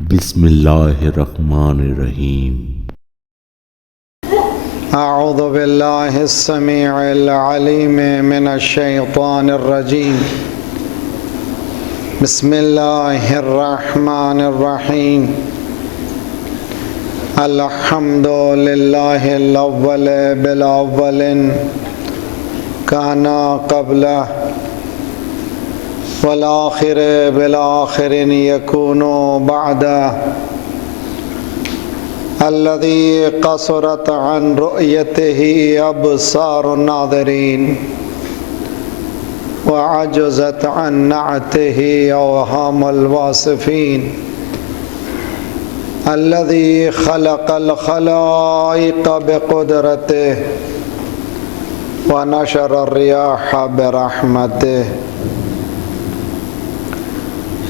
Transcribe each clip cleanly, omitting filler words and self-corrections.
بسم اللہ الرحمن الرحیم۔ اعوذ باللہ السمیع العلیم من الشیطان الرجیم۔ بسم اللہ الرحمن الرحیم۔ الحمد للہ الاول بالاول کانا قبلہ والآخر بالآخر یکون بعدہ الذي قصرت عن رؤيته أبصار الناظرين وعجزت عن نعته أوهام الواصفين الذي خلق الخلائق بقدرته ونشر الرياح برحمته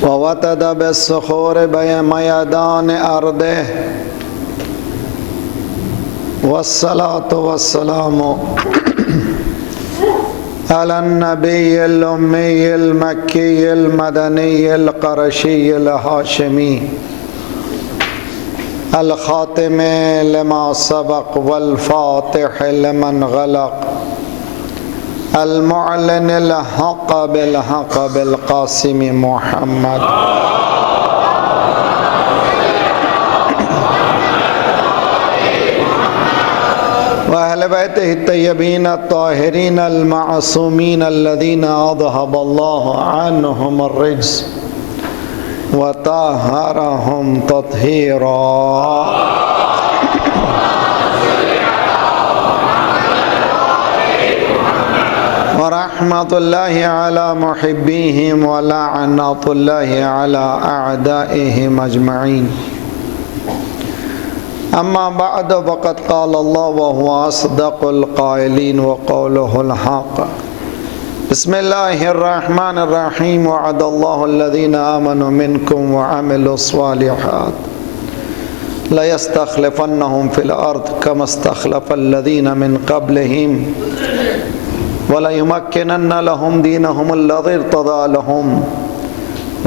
ووتد بالصخور بميدان أرضه والصلاة والسلام على النبي الأمي المكي المدني القرشي الهاشمي الخاتم لما سبق والفاتح لمن غلق المعلن الحق بالحق بالقاسم محمد وأهل بيته الطيبين الطاهرين المعصومين الذين أذهب الله عنهم الرجس وطهرهم تطهيرا ورحمة الله على محبيهم ولعنة الله على أعدائهم أجمعين. أما بعد فقد قال الله وهو أصدق القائلين وقوله الحق. بسم الله الرحمن الرحيم. وعد الله الذين آمنوا منكم وعملوا الصالحات ليستخلفنهم في الأرض كما استخلف الذين من قبلهم وليمكنن لهم دينهم الذي ارتضى لهم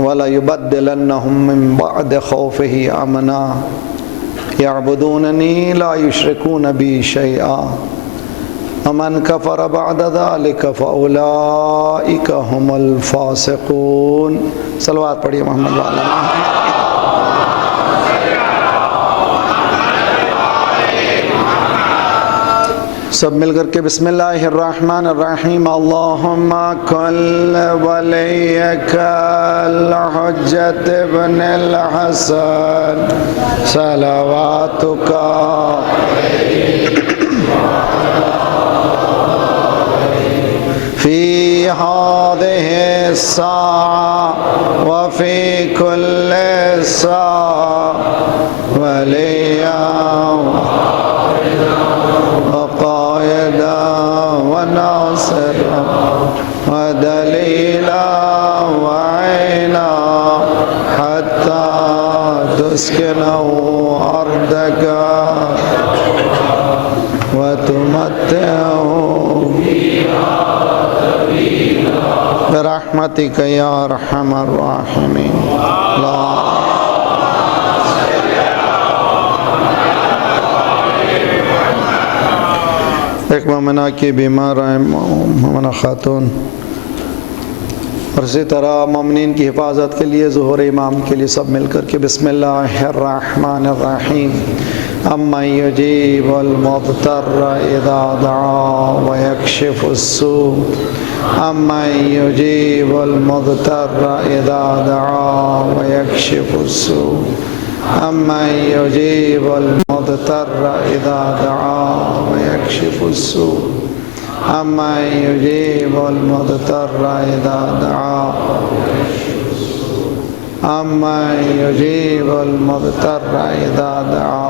وليبدلنهم من بعد خوفه أمنا يعبدونني لا يشركون بي شيئا ومن كفر بعد ذلك فأولئك هم الفاسقون. صلوات پڑھیے محمد والا. سب مل کر کے بسم اللہ الرحمن الرحیم. اللہم کل ولیک الحجت ابن الحسن صلواتک فی هذه الساعة وفی کل ساعة ولیا وقائدا وناصرا ودلیلا وعینا حتی تسکنه ارضک وتمتعه برحمتک یا ارحم الراحمین. ایک مومنہ کی بیمار ہے، مومنہ خاتون، اور اسی طرح مومنین کی حفاظت کے لیے ظہور امام کے لیے سب مل کر کے بسم اللہ الرحمن الرحیم. امن یجیب المضطر اذا دعا ویکشف السوء امن یجیب المضطر اذا دعا ویکشف السوء امن یجیب المضطر اذا دعا ویکشف السوء امن یجیب المضطر اذا دعا امن یجیب المضطر اذا دعا.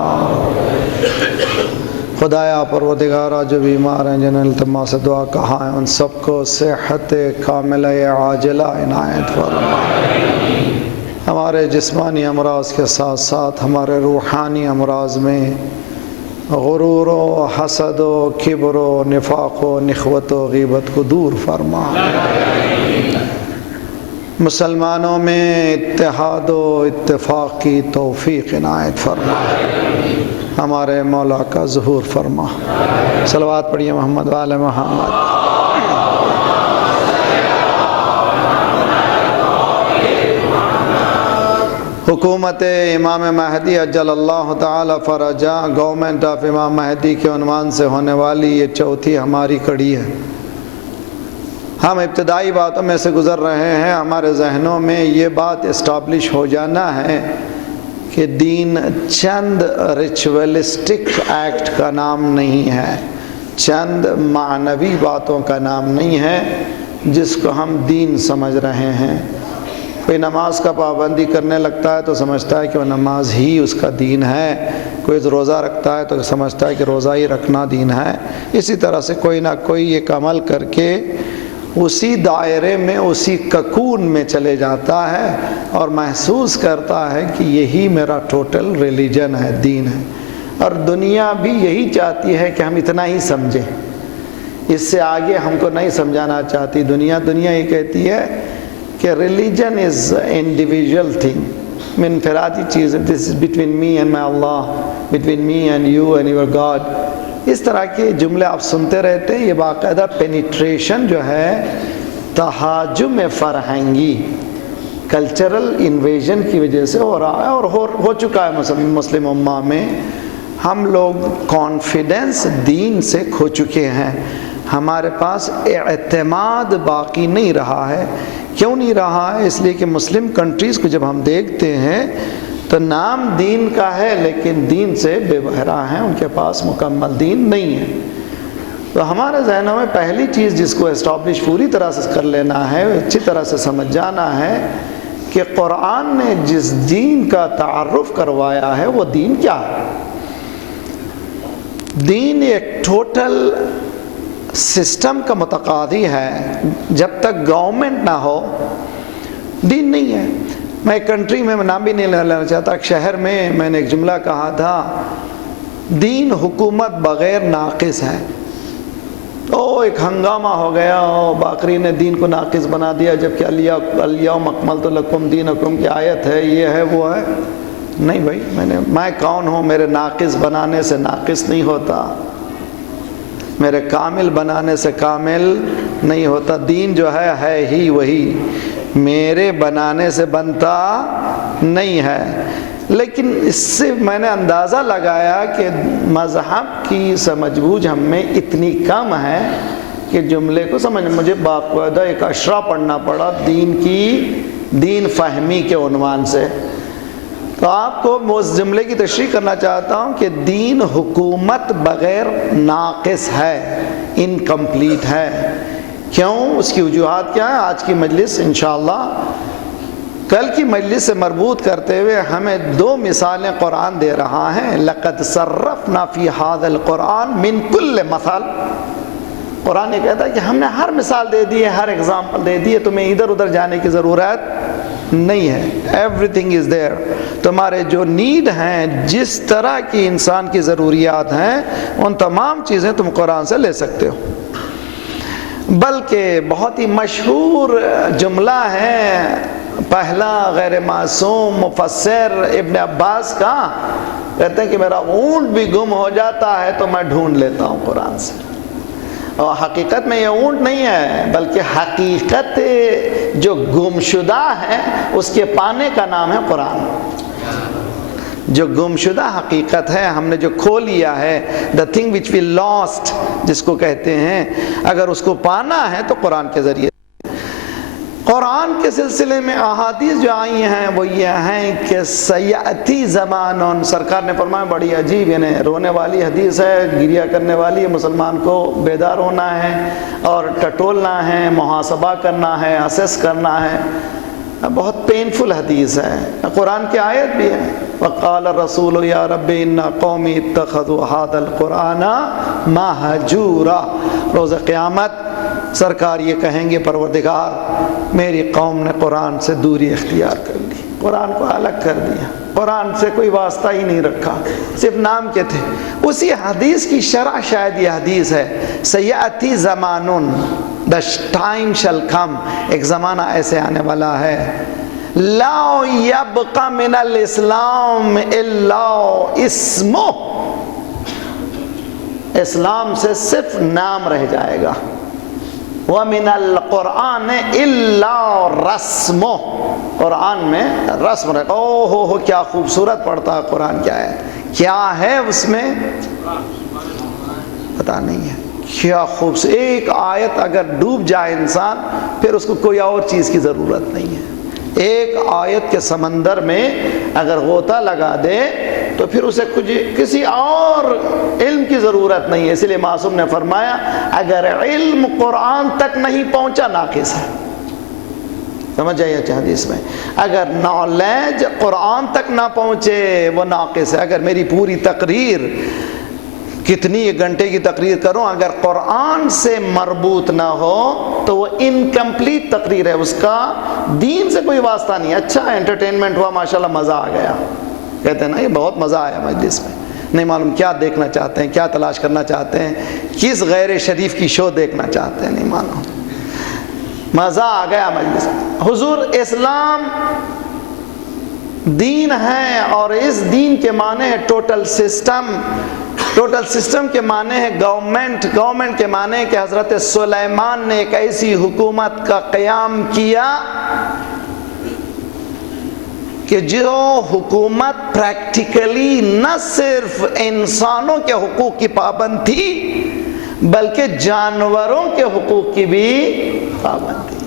خدایا پروردگارہ جو بیمار ہیں جنہیں التماس دعا کہا ہے ان سب کو صحت کاملہ عاجلہ عنایت فرما. ہمارے جسمانی امراض کے ساتھ ساتھ ہمارے روحانی امراض میں غرور و حسد و کبر و نفاق و نخوت و غیبت کو دور فرما. مسلمانوں میں اتحاد و اتفاق کی توفیق عنایت فرما، ہمارے مولا کا ظہور فرما۔ صلوات پڑھیے محمد وآل محمد۔ حکومت امام مہدی عجل اللہ تعالی فرجہ، گورنمنٹ آف امام مہدی کے عنوان سے ہونے والی یہ چوتھی ہماری کڑی ہے۔ ہم ابتدائی باتوں میں سے گزر رہے ہیں، ہمارے ذہنوں میں یہ بات اسٹیبلش ہو جانا ہے کہ دین چند ریچولسٹک ایکٹ کا نام نہیں ہے، چند معنوی باتوں کا نام نہیں ہے جس کو ہم دین سمجھ رہے ہیں۔ کوئی نماز کا پابندی کرنے لگتا ہے تو سمجھتا ہے کہ وہ نماز ہی اس کا دین ہے، کوئی روزہ رکھتا ہے تو سمجھتا ہے کہ روزہ ہی رکھنا دین ہے۔ اسی طرح سے کوئی نہ کوئی ایک عمل کر کے اسی دائرے میں، اسی ککون میں چلے جاتا ہے اور محسوس کرتا ہے کہ یہی میرا ٹوٹل ریلیجن ہے، دین ہے۔ اور دنیا بھی یہی چاہتی ہے کہ ہم اتنا ہی سمجھیں، اس سے آگے ہم کو نہیں سمجھانا چاہتی دنیا یہ کہتی ہے کہ ریلیجن از انڈیویجول تھنگ، انفرادی چیز ہے، this is between me and my Allah, between me and you and your God. اس طرح کے جملے آپ سنتے رہتے ہیں، یہ باقاعدہ پینیٹریشن جو ہے تہاجم فرہنگی، کلچرل انویژن کی وجہ سے ہو رہا ہے اور ہو چکا ہے مسلم امہ میں۔ ہم لوگ کانفیڈنس دین سے کھو چکے ہیں، ہمارے پاس اعتماد باقی نہیں رہا ہے۔ کیوں نہیں رہا ہے؟ اس لیے کہ مسلم کنٹریز کو جب ہم دیکھتے ہیں تو نام دین کا ہے لیکن دین سے بے بہرا ہیں، ان کے پاس مکمل دین نہیں ہے۔ تو ہمارے ذہنوں میں پہلی چیز جس کو اسٹیبلش پوری طرح سے کر لینا ہے، اچھی طرح سے سمجھ جانا ہے کہ قرآن نے جس دین کا تعارف کروایا ہے وہ دین کیا ہے۔ دین ایک ٹوٹل سسٹم کا متقاضی ہے، جب تک گورنمنٹ نہ ہو دین نہیں ہے۔ میں ایک کنٹری میں نام بھی نہیں لینا چاہتا، ایک شہر میں نے ایک جملہ کہا تھا، دین حکومت بغیر ناقص ہے۔ ایک ہنگامہ ہو گیا، باقری نے دین کو ناقص بنا دیا، جبکہ الیوم اکملت لکم دینکم کی آیت ہے، یہ ہے وہ ہے۔ نہیں بھائی، میں کون ہوں؟ میرے ناقص بنانے سے ناقص نہیں ہوتا، میرے کامل بنانے سے کامل نہیں ہوتا۔ دین جو ہے ہی وہی، میرے بنانے سے بنتا نہیں ہے۔ لیکن اس سے میں نے اندازہ لگایا کہ مذہب کی سمجھ بوجھ ہم میں اتنی کم ہے کہ جملے کو مجھے باقاعدہ ایک اشرا پڑھنا پڑا دین فہمی کے عنوان سے۔ تو آپ کو اس جملے کی تشریح کرنا چاہتا ہوں کہ دین حکومت بغیر ناقص ہے، انکمپلیٹ ہے۔ کیوں؟ اس کی وجوہات کیا ہیں؟ آج کی مجلس انشاءاللہ کل کی مجلس سے مربوط کرتے ہوئے ہمیں دو مثالیں قرآن دے رہا ہے۔ لَقَدْ صَرَّفْنَا فِي هَذَا الْقُرْآنِ مِنْ كُلِّ مَثَلٍ۔ قرآن یہ کہتا ہے کہ ہم نے ہر مثال دے دی ہے، ہر ایگزامپل دے دی ہے، تمہیں ادھر ادھر جانے کی ضرورت نہیں ہے۔ Every thing is there. تمہارے جو نیڈ ہیں، جس طرح کی انسان کی ضروریات ہیں، ان تمام چیزیں تم قرآن سے لے سکتے ہو۔ بلکہ بہت ہی مشہور جملہ ہے پہلا غیر معصوم مفسر ابن عباس کا، کہتے ہیں کہ میرا اونٹ بھی گم ہو جاتا ہے تو میں ڈھونڈ لیتا ہوں قرآن سے۔ اور حقیقت میں یہ اونٹ نہیں ہے، بلکہ حقیقت جو گمشدہ ہے اس کے پانے کا نام ہے قرآن۔ جو گمشدہ حقیقت ہے، ہم نے جو کھو لیا ہے، the thing which we lost جس کو کہتے ہیں، اگر اس کو پانا ہے تو قرآن کے ذریعے۔ قرآن کے سلسلے میں احادیث جو آئی ہیں وہ یہ ہیں کہ سیاتی زمان، سرکار نے فرمایا بڑی عجیب، یعنی رونے والی حدیث ہے، گریہ کرنے والی ہے۔ مسلمان کو بیدار ہونا ہے اور ٹٹولنا ہے، محاسبہ کرنا ہے، اسیس کرنا ہے۔ بہت پینفل حدیث ہے، قرآن کی آیت بھی ہے، وقال الرسول یا رب ان قومی اتخذوا هذا القرآن مہجورا۔ روز قیامت سرکار یہ کہیں گے، پروردگار میری قوم نے قرآن سے دوری اختیار کر لی۔ قرآن کو الگ کر دیا، قرآن سے کوئی واسطہ ہی نہیں رکھا، صرف نام کے تھے۔ اسی حدیث کی شرح شاید یہ حدیث ہے، سیأتی زمانٌ، the time shall come، ایک زمانہ ایسے آنے والا ہے، لا یبقى من الاسلام الا اسمہ، اسلام سے صرف نام رہ جائے گا، وَمِنَ الْقُرْآنِ إِلَّا رَسْمُ، قرآن میں رسم رہے گا۔ ہو کیا خوبصورت پڑھتا ہے قرآن کی آیت، کیا ہے اس میں پتہ نہیں ہے، کیا خوبصورت ایک آیت اگر ڈوب جائے انسان پھر اس کو کوئی اور چیز کی ضرورت نہیں ہے۔ ایک آیت کے سمندر میں اگر غوطہ لگا دے تو پھر اسے کسی اور علم کی ضرورت نہیں ہے۔ اس لیے معصوم نے فرمایا اگر علم قرآن تک نہیں پہنچا ناقص ہے، سمجھ جائیے اچھا حدیث میں، اگر نالج قرآن تک نہ پہنچے وہ ناقص ہے۔ اگر میری پوری تقریر کتنی ایک گھنٹے کی تقریر کروں اگر قرآن سے مربوط نہ ہو تو وہ انکمپلیٹ تقریر ہے، اس کا دین سے کوئی واسطہ نہیں۔ اچھا انٹرٹینمنٹ ہوا، ماشاءاللہ مزہ آ گیا، کہتے ہیں نا یہ بہت مزہ آیا مجلس میں، نہیں معلوم کیا دیکھنا چاہتے ہیں، کیا تلاش کرنا چاہتے ہیں، کس غیر شریف کی شو دیکھنا چاہتے ہیں، نہیں معلوم، مزہ آ گیا مجلس میں۔ حضور اسلام دین ہے اور اس دین کے معنی ہے ٹوٹل سسٹم، ٹوٹل سسٹم کے معنی ہے گورنمنٹ، گورنمنٹ کے معنی ہے کہ حضرت سلیمان نے ایک ایسی حکومت کا قیام کیا کہ جو حکومت پریکٹیکلی نہ صرف انسانوں کے حقوق کی پابند تھی بلکہ جانوروں کے حقوق کی بھی پابند تھی۔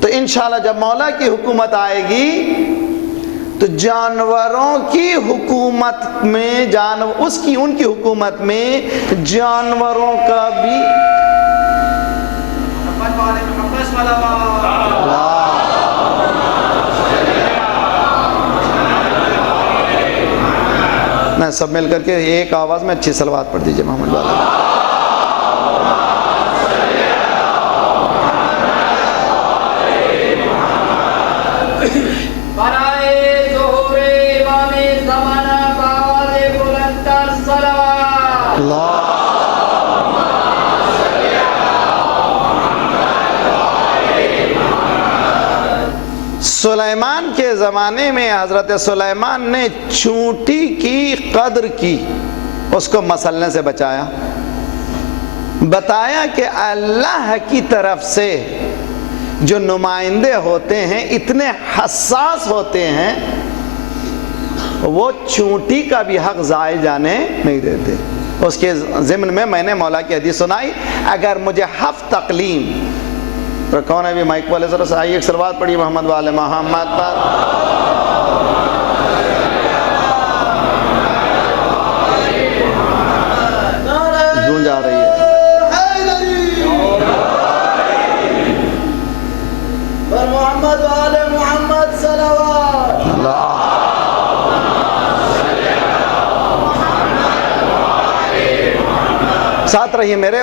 تو انشاءاللہ جب مولا کی حکومت آئے گی تو جانوروں کی حکومت میں ان کی حکومت میں جانوروں کا بھی میں سب مل کر کے ایک آواز میں اچھی صلوات پڑھ دیجئے محمد والا۔ سلیمان کے زمانے میں حضرت سلیمان نے چونٹی کی قدر کی، اس کو مسلنے سے بچایا، بتایا کہ اللہ کی طرف سے جو نمائندے ہوتے ہیں اتنے حساس ہوتے ہیں وہ چونٹی کا بھی حق ضائع جانے نہیں دیتے۔ اس کے ضمن میں نے مولا کی حدیث سنائی، اگر مجھے ہفت اقلیم، تو کون ہے بھی مائک والے ذرا سے آئیے ایک صلوات پڑھیے محمد والے محمد پر۔ گونج آ رہی ہے محمد والے محمد صلوات اللہ۔ ساتھ رہیے میرے،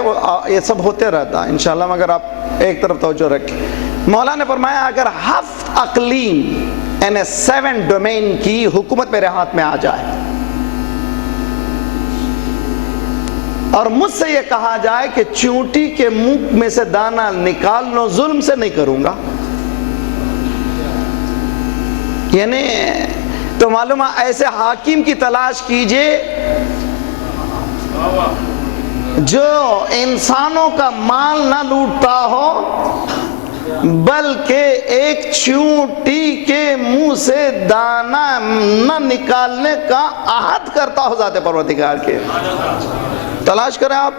یہ سب ہوتے رہتا انشاءاللہ مگر آپ ایک طرف توجہ رکھیں۔ مولا نے فرمایا اگر ہفت اقلیم یعنی 7 ڈومین کی حکومت میرے ہاتھ میں آ جائے اور مجھ سے یہ کہا جائے کہ چونٹی کے منہ میں سے دانہ نکال لو، ظلم سے نہیں کروں گا، یعنی تو معلوم ہے ایسے حاکم کی تلاش کیجئے جو انسانوں کا مال نہ لوٹتا ہو بلکہ ایک چونٹی کے منہ سے دانہ نہ نکالنے کا عہد کرتا ہو ذات پروردگار کے۔ تلاش کریں آپ،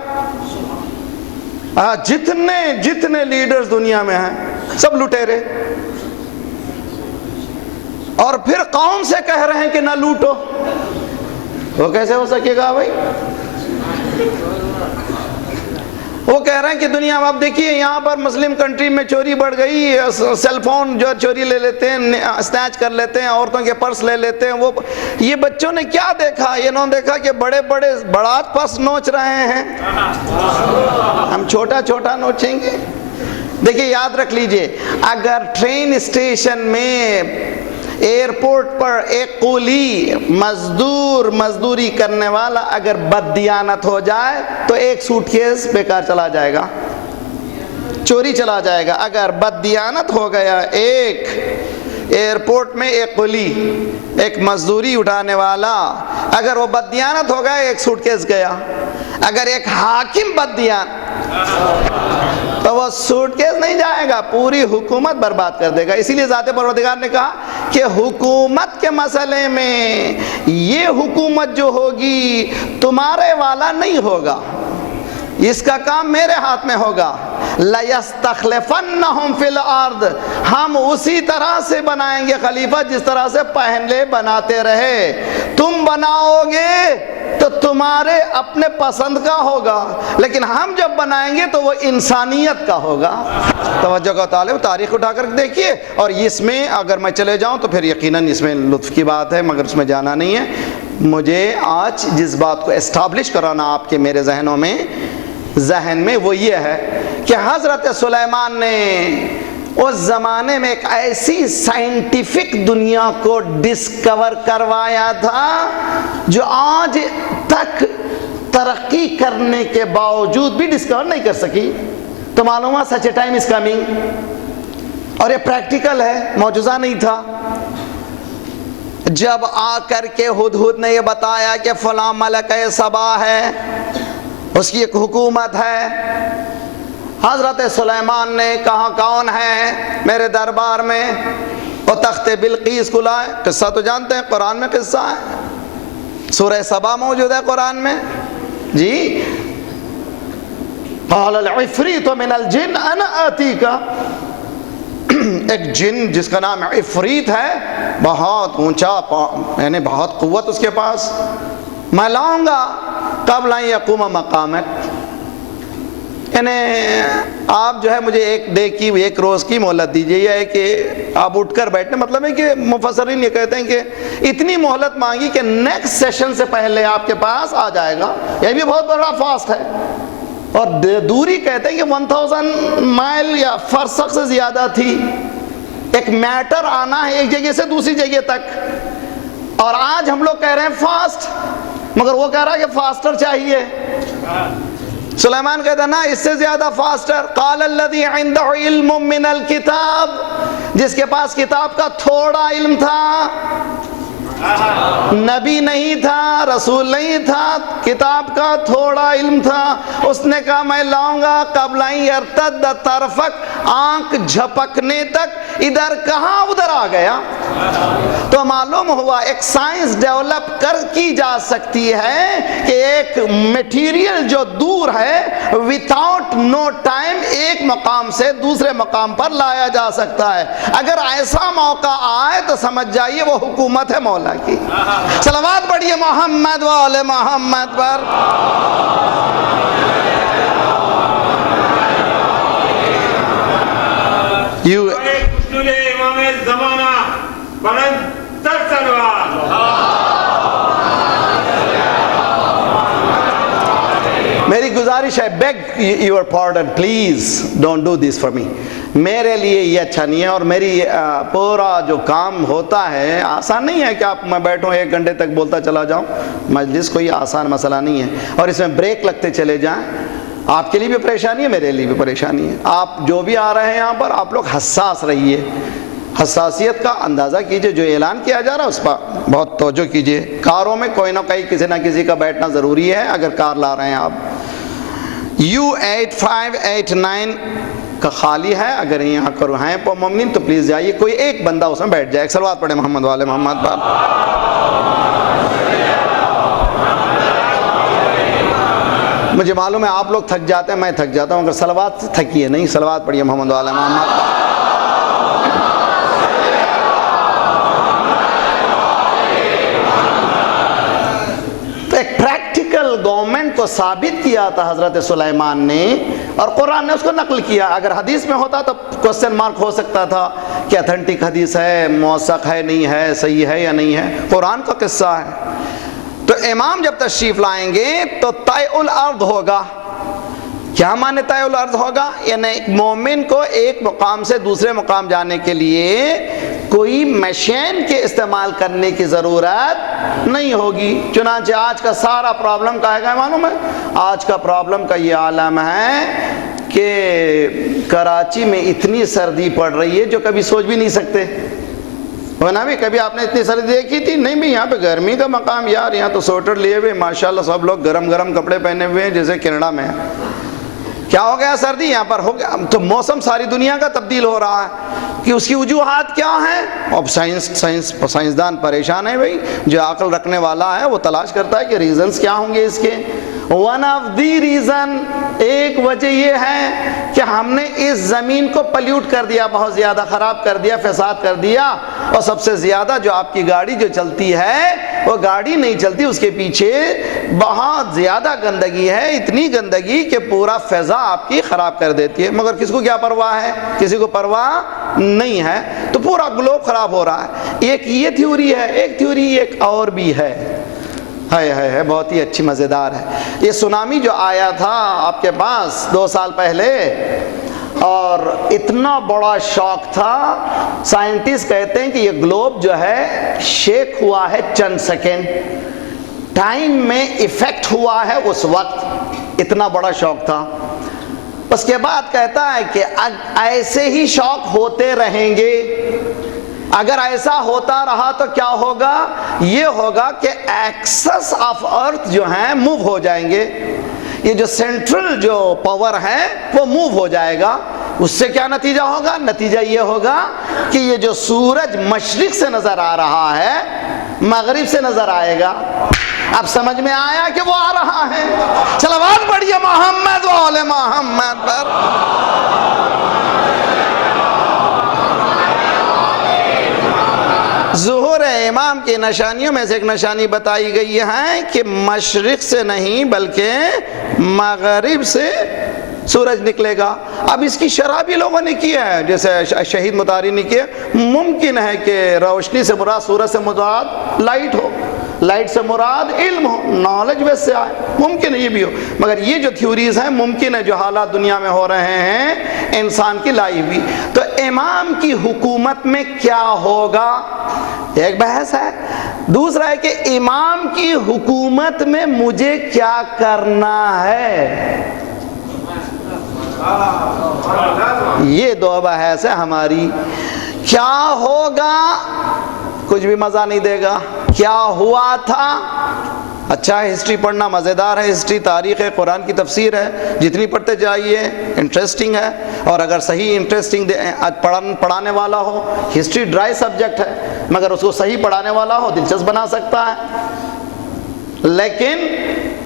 جتنے لیڈرز دنیا میں ہیں سب لٹیرے، اور پھر قوم سے کہہ رہے ہیں کہ نہ لوٹو، وہ کیسے ہو سکے گا بھائی؟ وہ کہہ رہے ہیں کہ دنیا میں آپ دیکھیے یہاں پر مسلم کنٹری میں چوری بڑھ گئی، سیل فون جو چوری لے لیتے ہیں، اسنیچ کر لیتے ہیں، عورتوں کے پرس لے لیتے ہیں۔ وہ یہ بچوں نے کیا دیکھا؟ یہ انہوں نے دیکھا کہ بڑے بڑے بڑا پرس نوچ رہے ہیں، ہم چھوٹا چھوٹا نوچیں گے؟ دیکھیے یاد رکھ لیجئے، اگر ٹرین اسٹیشن میں ایئرپورٹ پر ایک قولی مزدوری کرنے والا اگر بددیانت ہو جائے تو ایک سوٹ کیس بیکار چلا جائے گا، چوری چلا جائے گا۔ اگر بددیانت ہو گیا ایک ایئرپورٹ میں ایک قولی، ایک مزدوری اٹھانے والا، اگر وہ بددیانت ہو گیا ایک سوٹ کیس گیا۔ اگر ایک حاکم بددیانت تو وہ سوٹ کیس نہیں جائے گا، پوری حکومت برباد کر دے گا۔ اسی لیے ذات پروردگار نے کہا کہ حکومت کے مسئلے میں یہ حکومت جو ہوگی تمہارے والا نہیں ہوگا، اس کا کام میرے ہاتھ میں ہوگا۔ لَيَسْتَخْلِفَنَّهُمْ فِي الْأَرْضِ، ہم اسی طرح سے بنائیں گے خلیفہ جس طرح سے پہلے بناتے رہے۔ تم بناؤ گے تو تمہارے اپنے پسند کا ہوگا، لیکن ہم جب بنائیں گے تو وہ انسانیت کا ہوگا۔ توجہ کا طالب تاریخ اٹھا کر دیکھیے، اور اس میں اگر میں چلے جاؤں تو پھر یقیناً اس میں لطف کی بات ہے، مگر اس میں جانا نہیں ہے۔ مجھے آج جس بات کو اسٹیبلش کرانا آپ کے میرے ذہن میں وہ یہ ہے کہ حضرت سلیمان نے اس زمانے میں ایک ایسی سائنٹیفک دنیا کو ڈسکور کروایا تھا جو آج تک ترقی کرنے کے باوجود بھی ڈسکور نہیں کر سکی۔ تو معلوم ہوا سچ اے ٹائم از کمنگ، اور یہ پریکٹیکل ہے، معجزہ نہیں تھا۔ جب آ کر کے ہدہد نے یہ بتایا کہ فلاں ملکہ سبا ہے، اس کی ایک حکومت ہے، حضرت سلیمان نے کہا کون ہے میرے دربار میں، وہ تخت بلقیس کو لائے۔ قصہ تو جانتے ہیں، قرآن میں قصہ ہے، سورہ سبا موجود ہے قرآن میں جی۔ قال العفریت من الجن انا آتیک، ایک جن جس کا نام عفریت ہے، بہت اونچا، یعنی بہت قوت اس کے پاس، میں لاؤں گا قبل ان یقوم مقامک، یعنی آپ جو ہے مجھے ایک ڈے کی، ایک روز کی مہلت دیجیے، یہ ہے کہ آپ اٹھ کر بیٹھنے، مطلب ہے کہ مفسرین یہ کہتے ہیں کہ اتنی مہلت مانگی کہ نیکسٹ سیشن سے پہلے آپ کے پاس آ جائے گا۔ یہ بھی بہت بڑا فاسٹ ہے، اور دوری کہتے ہیں کہ 1000 مائل یا فرسخ سے زیادہ تھی۔ ایک میٹر آنا ہے ایک جگہ سے دوسری جگہ تک، اور آج ہم لوگ کہہ رہے ہیں فاسٹ، مگر وہ کہہ رہا ہے کہ فاسٹر چاہیے۔ سلیمان کہتا ہے نا اس سے زیادہ فاسٹر۔ قال الذی عنده علم من الکتاب، جس کے پاس کتاب کا تھوڑا علم تھا، نبی نہیں تھا، رسول نہیں تھا، کتاب کا تھوڑا علم تھا، اس نے کہا میں لاؤں گا قبل ان یرتد طرفک، آنکھ جھپکنے تک، ادھر کہاں ادھر آ گیا۔ تو معلوم ہوا ایک سائنس ڈیولپ کی جا سکتی ہے کہ ایک میٹیریل جو دور ہے without no time ایک مقام سے دوسرے مقام پر لایا جا سکتا ہے۔ اگر ایسا موقع آئے تو سمجھ جائیے وہ حکومت ہے مولا کی۔ صلوات پڑھیے محمد و آل محمد پر۔ میری گزارش ہے، beg your pardon please don't do this for me, میرے لیے یہ اچھا نہیں ہے، اور میری پورا جو کام ہوتا ہے آسان نہیں ہے کہ آپ میں بیٹھوں 1 گھنٹے تک بولتا چلا جاؤں، مجلس کوئی آسان مسئلہ نہیں ہے، اور اس میں بریک لگتے چلے جائیں۔ آپ کے لیے بھی پریشانی ہے، میرے لیے بھی پریشانی ہے۔ آپ جو بھی آ رہے ہیں یہاں پر، آپ لوگ حساس رہیے، حساسیت کا اندازہ کیجئے، جو اعلان کیا جا رہا ہے اس پر بہت توجہ کیجئے۔ کاروں میں کوئی نہ کوئی کسی نہ کسی کا بیٹھنا ضروری ہے، اگر کار لا رہے ہیں آپ۔ U8589 کا خالی ہے، اگر یہاں پر ہیں مومنین تو پلیز جائیے، کوئی ایک بندہ اس میں بیٹھ جائے۔ ایک صلوات پڑھے محمد والے محمد پر۔ مجھے معلوم ہے آپ لوگ تھک جاتے ہیں، میں تھک جاتا ہوں، اگر صلوات سے تھکیے نہیں، صلوات پڑھیے محمد والے محمد پر۔ گورنمنٹ کو ثابت کیا تھا حضرت سلیمان نے، اور قرآن نے اس کو نقل کیا۔ اگر حدیث میں ہوتا تو کوسچن مارک ہو سکتا تھا کہ اتھینٹک حدیث ہے، موثق ہے نہیں ہے، صحیح ہے یا نہیں ہے، قرآن کا قصہ ہے۔ تو امام جب تشریف لائیں گے تو طیء الارض ہوگا، کیا مانتا ہے الارض ہوگا؟ یعنی مومن کو ایک مقام سے دوسرے مقام جانے کے لیے کوئی مشین کے استعمال کرنے کی ضرورت نہیں ہوگی۔ چنانچہ آج کا سارا پرابلم کا ہے معلوم ہے؟ آج کا پرابلم کا یہ عالم ہے کہ کراچی میں اتنی سردی پڑ رہی ہے جو کبھی سوچ بھی نہیں سکتے، ورنہ بھی کبھی آپ نے اتنی سردی دیکھی تھی؟ نہیں بھی، یہاں پہ گرمی کا مقام یار، یہاں تو سویٹر لیے ہوئے ماشاءاللہ سب لوگ گرم گرم کپڑے پہنے ہوئے ہیں جیسے کینیڈا میں۔ کیا ہو گیا؟ سردی یہاں پر ہو گیا، تو موسم ساری دنیا کا تبدیل ہو رہا ہے کہ اس کی وجوہات کیا ہیں؟ اب سائنسدان پریشان ہے بھائی، جو عقل رکھنے والا ہے وہ تلاش کرتا ہے کہ ریزنز کیا ہوں گے اس کے۔ ون آف دی ریزن، ایک وجہ یہ ہے کہ ہم نے اس زمین کو پلیوٹ کر دیا، بہت زیادہ خراب کر دیا، فساد کر دیا، اور سب سے زیادہ جو آپ کی گاڑی جو چلتی ہے وہ گاڑی نہیں چلتی، اس کے پیچھے بہت زیادہ گندگی ہے، اتنی گندگی کہ پورا فضا آپ کی خراب کر دیتی ہے، مگر کس کو کیا پرواہ ہے؟ کسی کو پرواہ نہیں ہے، تو پورا گلوب خراب ہو رہا ہے۔ ایک یہ تھیوری ہے، ایک تھیوری ایک اور بھی ہے، بہت ہی اچھی مزیدار ہے۔ یہ سونامی جو آیا تھا آپ کے پاس 2 سال پہلے، اور اتنا بڑا شاک تھا، سائنٹسٹ کہتے ہیں کہ یہ گلوب جو ہے شیک ہوا ہے چند سیکنڈ ٹائم میں ایفیکٹ ہوا ہے اس وقت، اتنا بڑا شاک تھا۔ اس کے بعد کہتا ہے کہ ایسے ہی شاک ہوتے رہیں گے، اگر ایسا ہوتا رہا تو کیا ہوگا؟ یہ ہوگا کہ ایکسس آف ارتھ جو ہیں موو ہو جائیں گے، یہ جو سینٹرل جو پاور ہے وہ موو ہو جائے گا۔ اس سے کیا نتیجہ ہوگا؟ نتیجہ یہ ہوگا کہ یہ جو سورج مشرق سے نظر آ رہا ہے مغرب سے نظر آئے گا۔ اب سمجھ میں آیا کہ وہ آ رہا ہے؟ چلو آواز بڑھیے محمد و آل محمد پر۔ ظہور امام کی نشانیوں میں سے ایک نشانی بتائی گئی ہے کہ مشرق سے نہیں بلکہ مغرب سے سورج نکلے گا۔ اب اس کی شرح بھی لوگوں نے کی ہے، جیسے شہید مطاری نے کی ہے۔ ممکن ہے کہ روشنی سے مراد، سورج سے مراد لائٹ ہو، لائٹ سے مراد علم ہو، نالج ویسے سے آئے، ممکن ہے یہ بھی ہو، مگر یہ جو تھیوریز ہیں ممکن ہے جو حالات دنیا میں ہو رہے ہیں انسان کی لائی ہوئی۔ تو امام کی حکومت میں کیا ہوگا ایک بحث ہے، دوسرا ہے کہ امام کی حکومت میں مجھے کیا کرنا ہے، یہ دو بحث ہے ہماری۔ کیا ہوگا کچھ بھی مزہ نہیں دے گا، کیا ہوا تھا اچھا ہے، ہسٹری پڑھنا مزیدار ہے، ہسٹری تاریخ ہے، قرآن کی تفسیر ہے، جتنی پڑھتے جائیے انٹرسٹنگ ہے، اور اگر صحیح انٹرسٹنگ پڑھانے والا ہو، ہسٹری ڈرائی سبجیکٹ ہے مگر اس کو صحیح پڑھانے والا ہو دلچسپ بنا سکتا ہے۔ لیکن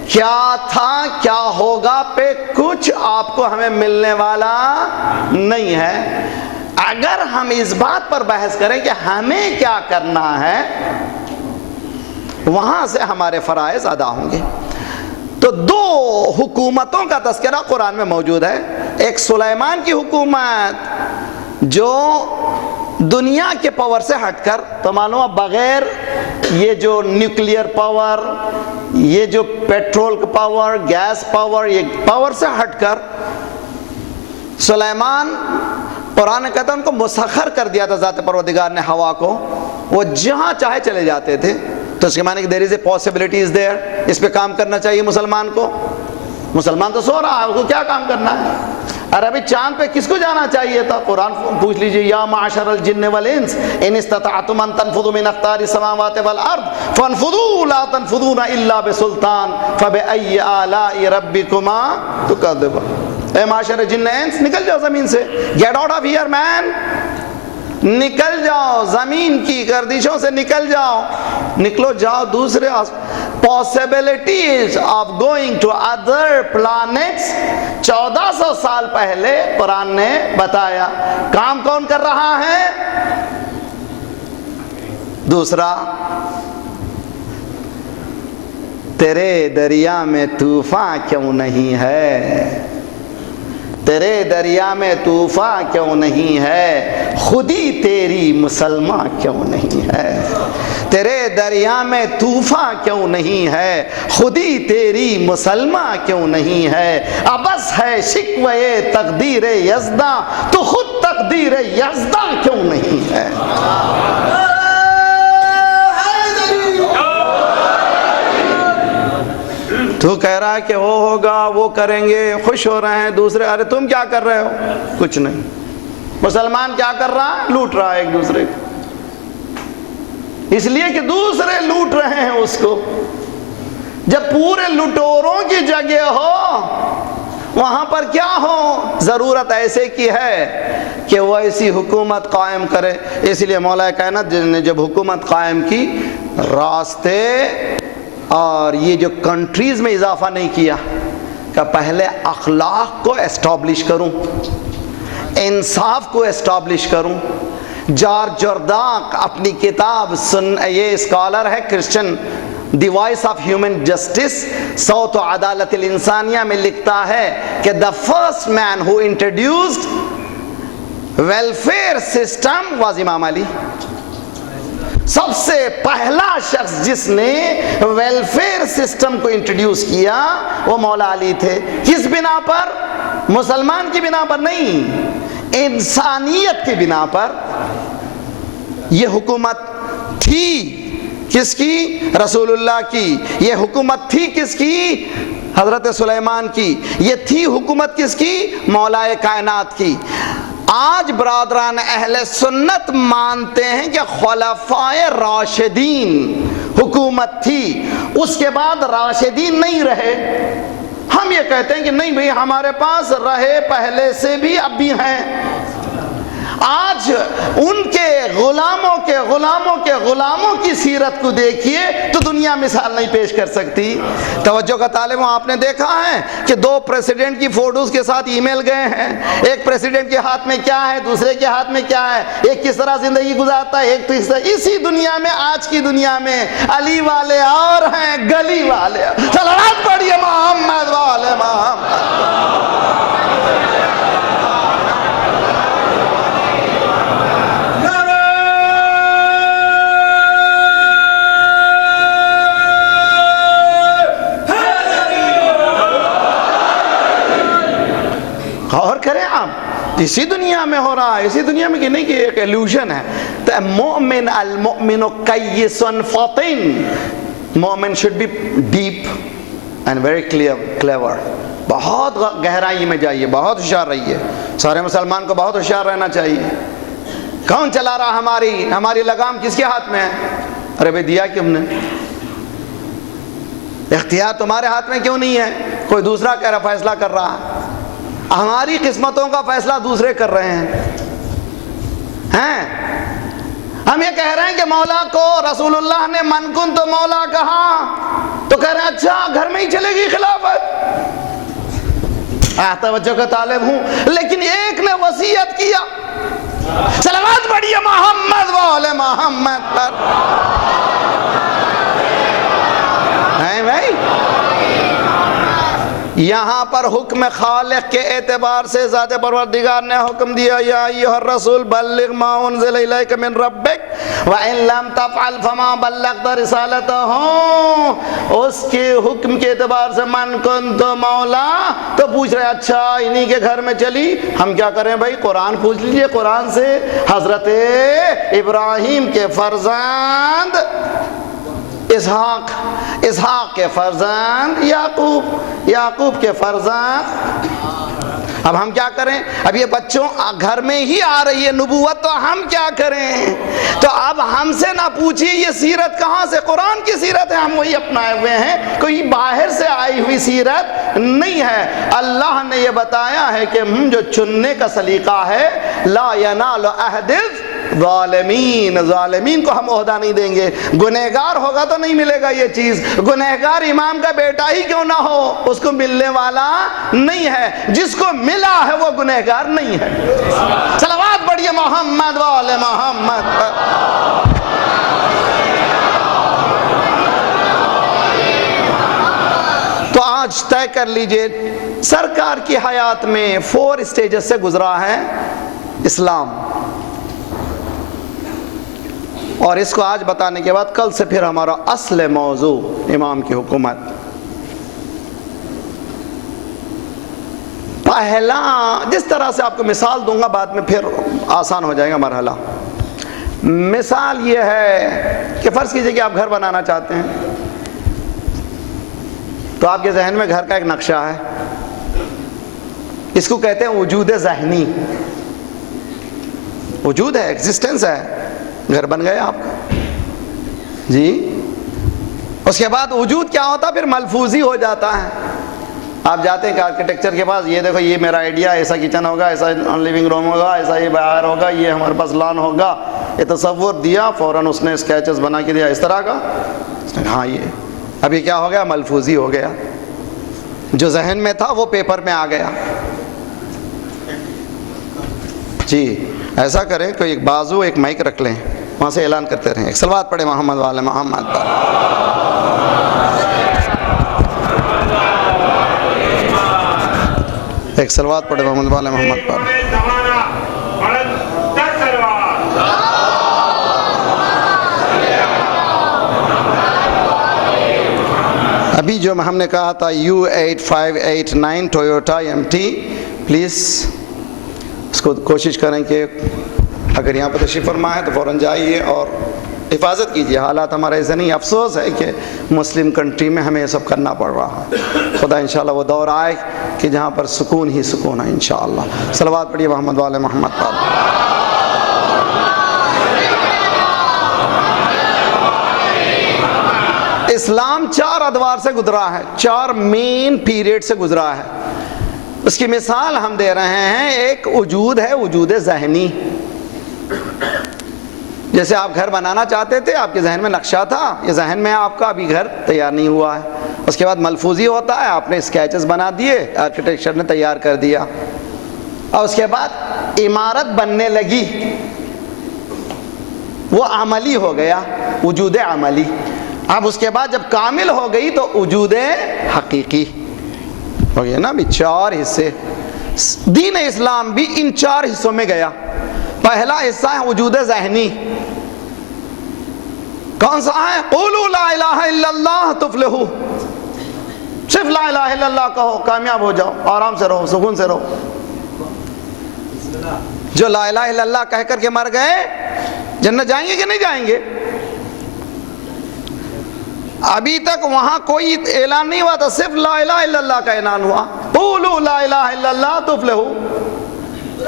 کیا تھا کیا ہوگا پہ کچھ آپ کو ہمیں ملنے والا نہیں ہے۔ اگر ہم اس بات پر بحث کریں کہ ہمیں کیا کرنا ہے، وہاں سے ہمارے فرائض ادا ہوں گے۔ تو 2 حکومتوں کا تذکرہ قرآن میں موجود ہے، ایک سلیمان کی حکومت جو دنیا کے پاور سے ہٹ کر، تو معلوم بغیر یہ جو نیوکلیئر پاور، یہ جو پیٹرول کا پاور، گیس پاور، یہ پاور سے ہٹ کر سلیمان، قرآن کہتا ہے ان کو مسخر کر دیا تھا ذات پروردگار نے ہوا کو، وہ جہاں چاہے چلے جاتے تھے۔ تو اس کے معنی کہ there is a possibility is there، اس پہ کام کرنا چاہیے مسلمان کو۔ مسلمان تو سو رہا ہے، اس کو کیا کام کرنا ہے؟ اور ابھی چاند پہ کس کو جانا چاہیے تھا؟ قرآن پوچھ لیجئے، یا معاشر الجن والانس ان استطعتم ان تنفذوا من اقطار السماوات والارض فانفذوا لا تنفذون الا بسلطان فبأي آلاء ربكما تكذبان۔ اے معاشر جن انس، نکل جاؤ زمین سے، get out of here mean, نکل جاؤ زمین کی گردشوں سے، نکل جاؤ، نکلو جاؤ دوسرے possibilities of going to other planets 1400 سال پہلے قرآن نے بتایا۔ کام کون کر رہا ہے؟ دوسرا، تیرے دریا میں طوفان کیوں نہیں ہے؟ تیرے دریا میں طوفان کیوں نہیں ہے؟ خودی تیری مسلمان کیوں نہیں ہے؟ تیرے دریا میں طوفاں کیوں نہیں ہے، خودی تیری مسلمہ کیوں نہیں ہے، ابس ہے شکوے تقدیر یزداں، تو خود تقدیر یزداں کیوں نہیں ہے۔ تو کہہ رہا ہے کہ وہ ہوگا، وہ کریں گے، خوش ہو رہے ہیں دوسرے، ارے تم کیا کر رہے ہو؟ کچھ نہیں۔ مسلمان کیا کر رہا ہے؟ لوٹ رہا ہے ایک دوسرے کو، اس لیے کہ دوسرے لوٹ رہے ہیں اس کو۔ جب پورے لٹوروں کی جگہ ہو وہاں پر کیا ہو؟ ضرورت ایسے کی ہے کہ وہ ایسی حکومت قائم کرے۔ اس لیے مولا کائنات نے جب حکومت قائم کی، راستے اور یہ جو کنٹریز میں اضافہ نہیں کیا کہ پہلے اخلاق کو اسٹیبلش کروں، انصاف کو اسٹیبلش کروں۔ جارج جورداق اپنی کتاب یہ اسکالر ہے Christian, the voice of human justice, صوت و عدالت الانسانیہ میں لکھتا ہے کہ the first man who introduced welfare system was Imam Ali. سب سے پہلا شخص جس نے ویلفیئر سسٹم کو انٹروڈیوس کیا وہ مولا علی تھے۔ کس بنا پر؟ مسلمان کی بنا پر نہیں، انسانیت کی بنا پر۔ یہ حکومت تھی کس کی؟ رسول اللہ کی۔ یہ حکومت تھی کس کی؟ حضرت سلیمان کی۔ یہ تھی حکومت کس کی؟ مولا کائنات کی۔ آج برادران اہل سنت مانتے ہیں کہ خلفائے راشدین حکومت تھی، اس کے بعد راشدین نہیں رہے۔ ہم یہ کہتے ہیں کہ نہیں بھئی، ہمارے پاس رہے پہلے سے بھی، اب بھی ہیں۔ آج ان کے غلاموں کی سیرت کو دیکھیے تو دنیا مثال نہیں پیش کر سکتی۔ توجہ کا طالب ہوں، آپ نے دیکھا ہے کہ 2 پریسیڈنٹ کی فوٹوز کے ساتھ ای میل گئے ہیں، ایک پریسیڈنٹ کے ہاتھ میں کیا ہے، دوسرے کے ہاتھ میں کیا ہے، ایک کس طرح زندگی گزارتا ہے، ایک کس طرح۔ اسی دنیا میں، آج کی دنیا میں علی والے اور ہیں گلی والے۔ صلوات پڑھیے محمد والے محمد۔ غور کریں آپ، اسی دنیا میں ہو رہا ہے، اسی دنیا میں کہ نہیں کہ ایک ایلوژن ہے۔ تو مومن المؤمن قیس فطن، مومن should be deep and very clever۔ بہت گہرائی میں جائیے، بہت ہوشیار رہیے۔ سارے مسلمان کو بہت ہوشیار رہنا چاہیے۔ کون چلا رہا ہماری لگام کس کے ہاتھ میں ہے؟ ارے بھائی دیا کیوں نے؟ اختیار تمہارے ہاتھ میں کیوں نہیں ہے؟ کوئی دوسرا کہہ رہا فیصلہ کر رہا ہے۔ ہماری قسمتوں کا فیصلہ دوسرے کر رہے ہیں۔ ہم یہ کہہ رہے ہیں کہ مولا کو رسول اللہ نے من کن تو مولا کہا، تو کہہ رہے ہیں اچھا گھر میں ہی چلے گی خلافت۔ توجہ کا طالب ہوں، لیکن ایک نے وصیت کیا۔ صلوات پڑھیے محمد والے محمد پر۔ ہیں بھائی، یہاں پر حکم خالق کے اعتبار سے ذات پروردگار نے حکم دیا، یا ایھا الرسول بلغ ما انزل الیک من ربک وان لم تفعل فما بلغت رسالتہ۔ اس کے حکم کے اعتبار سے من کنت مولا، تو پوچھ رہے اچھا انہی کے گھر میں چلی، ہم کیا کریں بھائی؟ قرآن پوچھ لیجئے، قرآن سے حضرت ابراہیم کے فرزند اسحاق کے فرزند یعقوب کے فرزند۔ اب ہم کیا کریں؟ اب یہ بچوں گھر میں ہی آ رہی ہے نبوت، تو ہم کیا کریں؟ تو اب ہم سے نہ پوچھیے یہ سیرت کہاں سے، قرآن کی سیرت ہے، ہم وہی اپنائے ہوئے ہیں، کوئی باہر سے آئی ہوئی سیرت نہیں ہے۔ اللہ نے یہ بتایا ہے کہ جو چننے کا سلیقہ ہے، لا ینال عہد ظالمین کو ہم عہدہ نہیں دیں گے۔ گنہگار ہوگا تو نہیں ملے گا یہ چیز، گنہگار امام کا بیٹا ہی کیوں نہ ہو اس کو ملنے والا نہیں ہے، جس کو ملا ہے وہ گنہگار نہیں ہے۔ صلوات پڑھیے محمد والے محمد پر۔ تو آج طے کر لیجئے، سرکار کی حیات میں 4 اسٹیجز سے گزرا ہے اسلام۔ اور اس کو آج بتانے کے بعد کل سے پھر ہمارا اصل موضوع امام کی حکومت. پہلا جس طرح سے آپ کو مثال دوں گا بعد میں پھر آسان ہو جائے گا مرحلہ. مثال یہ ہے کہ فرض کیجئے کہ آپ گھر بنانا چاہتے ہیں تو آپ کے ذہن میں گھر کا ایک نقشہ ہے. اس کو کہتے ہیں وجود ذہنی. وجود ہے, ایگزسٹنس ہے, گھر بن گیا آپ کا جی. اس کے بعد وجود کیا ہوتا, پھر ملفوظی ہو جاتا ہے. آپ جاتے ہیں کہ آرکیٹیکچر کے پاس, یہ دیکھو یہ میرا آئیڈیا, ایسا کچن ہوگا, ایسا لیونگ روم ہوگا, ایسا یہ باہر ہوگا, یہ ہمارے پاس لان ہوگا, یہ تصور دیا, فوراً اس نے اسکیچز بنا کے دیا اس طرح کا. ہاں یہ اب یہ کیا ہو گیا, ملفوظی ہو گیا. جو ذہن میں تھا وہ پیپر میں آ گیا جی. ایسا کریں کوئی ایک بازو ایک مائک رکھ لیں, وہاں سے اعلان کرتے رہیں. ایک صلوات پڑھیں محمد والے محمد پر. ایک صلوات پڑھیں محمد والے محمد پر. ابھی جو ہم نے کہا تھا U8589 ٹویوٹا MT, پلیز اس کو کوشش کریں کہ اگر یہاں پر تشریف فرما ہے تو فوراً جائیے اور حفاظت کیجیے. حالات ہمارے ایسے نہیں, افسوس ہے کہ مسلم کنٹری میں ہمیں یہ سب کرنا پڑ رہا ہے. خدا انشاءاللہ وہ دور آئے کہ جہاں پر سکون ہی سکون ہے انشاءاللہ. صلوات پڑھیے محمد والے محمد پر. اسلام 4 ادوار سے گزرا ہے, 4 مین پیریڈ سے گزرا ہے. اس کی مثال ہم دے رہے ہیں. ایک وجود ہے, وجود ذہنی. جیسے آپ گھر بنانا چاہتے تھے, آپ کے ذہن میں نقشہ تھا, یہ ذہن میں آپ کا ابھی گھر تیار نہیں ہوا ہے. اس کے بعد ملفوظی ہوتا ہے, آپ نے اسکیچز بنا دیے, آرکیٹیکچر نے تیار کر دیا, اور اس کے بعد عمارت بننے لگی, وہ عملی ہو گیا, وجود عملی. اب اس کے بعد جب کامل ہو گئی تو وجود حقیقی ہو گیا نا. بھی 4 حصے. دین اسلام بھی ان 4 حصوں میں گیا. پہلا حصہ ہے وجود ذہنی. کون سا ہے؟ قولوا لا الہ الا اللہ تفلحوا. صرف لا الہ الا اللہ کہو, کامیاب ہو جاؤ, آرام سے رہو, سکون سے رہو. جو لا الہ الا اللہ کہہ کر کے مر گئے, جنت جائیں گے کہ نہیں جائیں گے؟ ابھی تک وہاں کوئی اعلان نہیں ہوا تھا, صرف لا الہ الا اللہ کا اعلان ہوا. قولوا لا الہ الا اللہ تفلحوا.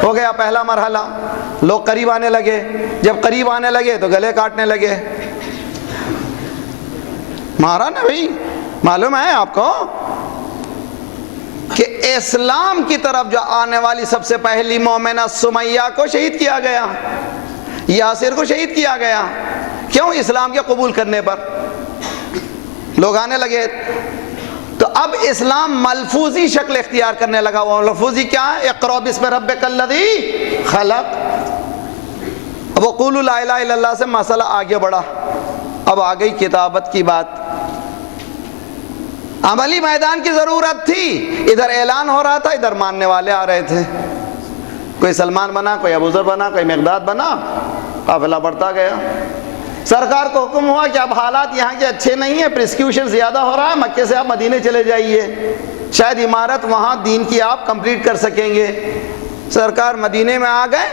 ہو گیا پہلا مرحلہ. لوگ قریب آنے لگے, جب قریب آنے لگے تو گلے کاٹنے لگے. مارا نا بھائی. معلوم ہے آپ کو کہ اسلام کی طرف جو آنے والی سب سے پہلی مومنہ سمیہ کو شہید کیا گیا, یاسر کو شہید کیا گیا. کیوں؟ اسلام کے قبول کرنے پر. لوگ آنے لگے تو اب اسلام ملفوظی شکل اختیار کرنے لگا. وہ ملفوظی کیا ہے؟ اقرأ باسم ربک الذی خلق. اب قولوا لا الہ الا اللہ سے مسئلہ آگے بڑھا. اب آ گئی کتابت کی بات. عملی میدان کی ضرورت تھی. ادھر اعلان ہو رہا تھا, ادھر ماننے والے آ رہے تھے. کوئی سلمان بنا, کوئی ابو ذر بنا, کوئی مقداد بنا, قافلہ بڑھتا گیا. سرکار کو حکم ہوا کہ اب حالات یہاں کے اچھے نہیں ہیں, پرسیکیوشن زیادہ ہو رہا ہے, مکے سے آپ مدینے چلے جائیے, شاید عمارت وہاں دین کی آپ کمپلیٹ کر سکیں گے. سرکار مدینے میں آ گئے.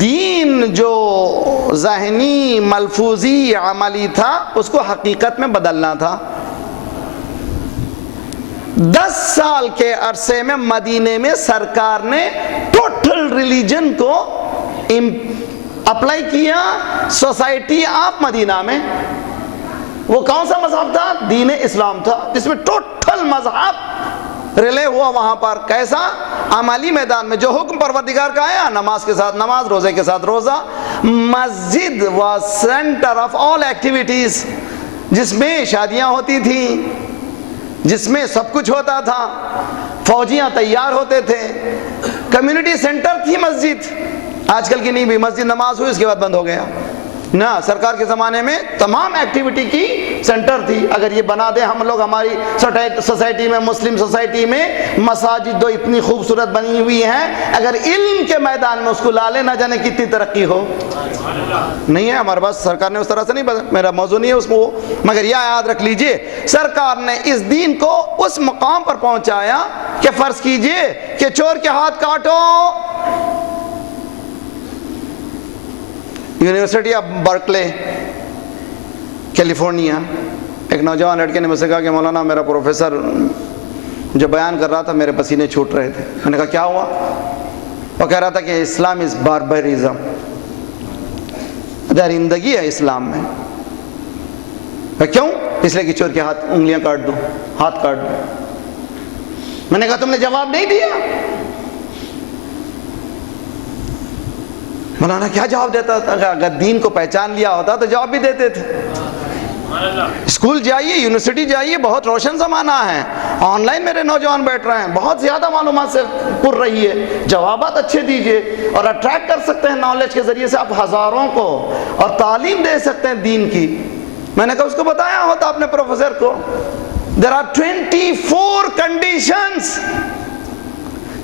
دین جو ذہنی ملفوظی عملی تھا اس کو حقیقت میں بدلنا تھا. 10 سال کے عرصے میں مدینے میں سرکار نے ٹوٹل ریلیجن کو اپلائی کیا. سوسائٹی آف مدینہ میں وہ کون سا مذہب تھا؟ دین اسلام تھا, جس میں ٹوٹل مذہب ریلے ہوا وہاں پر. کیسا؟ عملی میدان میں جو حکم پروردگار کا آیا, نماز کے ساتھ نماز, روزے کے ساتھ روزہ. مسجد was centre of all activities, جس میں شادیاں ہوتی تھیں, جس میں سب کچھ ہوتا تھا, فوجیاں تیار ہوتے تھے. کمیونٹی سینٹر تھی مسجد. آج کل کی نہیں بھی, مسجد نماز ہوئی اس کے بعد بند ہو گیا. نہ, سرکار کے زمانے میں تمام ایکٹیویٹی کی سینٹر تھی. اگر یہ بنا دیں ہم لوگ ہماری سوسائٹی میں, مسلم سوسائٹی میں مساجد دو اتنی خوبصورت بنی ہوئی ہیں, اگر علم کے میدان میں اس کو لا لیں نہ جانے کتنی ترقی ہو. نہیں ہے ہمارے پاس, سرکار نے اس طرح سے نہیں بتا, میرا موضوع نہیں ہے اس کو, مگر یہ یاد رکھ لیجئے سرکار نے اس دین کو اس مقام پر پہنچایا کہ فرض کیجئے کہ چور کے ہاتھ کاٹو. یونیورسٹی آف برکلے کیلیفورنیا, ایک نوجوان لڑکے نے مجھ سے کہا کہ مولانا میرا پروفیسر جو بیان کر رہا تھا میرے پسینے چھوٹ رہے تھے. میں نے کہا کیا ہوا؟ وہ کہہ رہا تھا کہ اسلام از باربرزم, درندگی ہے اسلام میں. کیوں؟ اس لیے کہ چور کے ہاتھ انگلیاں کاٹ دو, ہاتھ کاٹ دو. میں نے کہا تم نے جواب نہیں دیا. مولانا کیا جواب دیتا تھا؟ اگر دین کو پہچان لیا ہوتا تو جواب بھی دیتے تھے. اسکول جائیے, یونیورسٹی جائیے, بہت روشن زمانہ ہے. آن لائن میرے نوجوان بیٹھ رہے ہیں, بہت زیادہ معلومات سے پر رہی ہے, جوابات اچھے دیجئے اور اٹریکٹ کر سکتے ہیں نالج کے ذریعے سے آپ ہزاروں کو, اور تعلیم دے سکتے ہیں دین کی. میں نے کہا اس کو بتایا ہوتا اپنے پروفیسر کو. There are 24 conditions,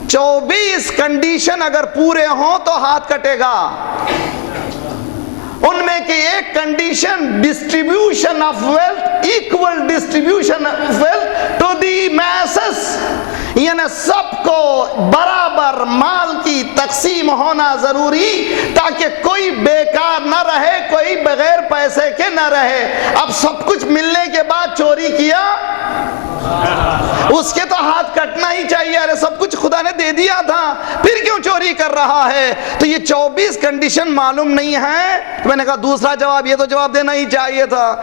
24 کنڈیشن اگر پورے ہوں تو ہاتھ کٹے گا. ان میں کی ایک condition distribution of wealth, equal distribution of wealth to the masses, یعنی سب کو برابر مال کی تقسیم ہونا ضروری تاکہ کوئی بیکار نہ رہے, کوئی بغیر پیسے کے نہ رہے. اب سب کچھ ملنے کے بعد چوری کیا, اس کے تو ہاتھ کٹنا ہی چاہیے. ارے سب کچھ خدا نے دے دیا تھا, پھر کیوں چوری کر رہا ہے؟ تو یہ 24 کنڈیشن معلوم نہیں ہے. میں نے کہا دوسرا جواب, یہ تو جواب دینا ہی چاہیے تھا.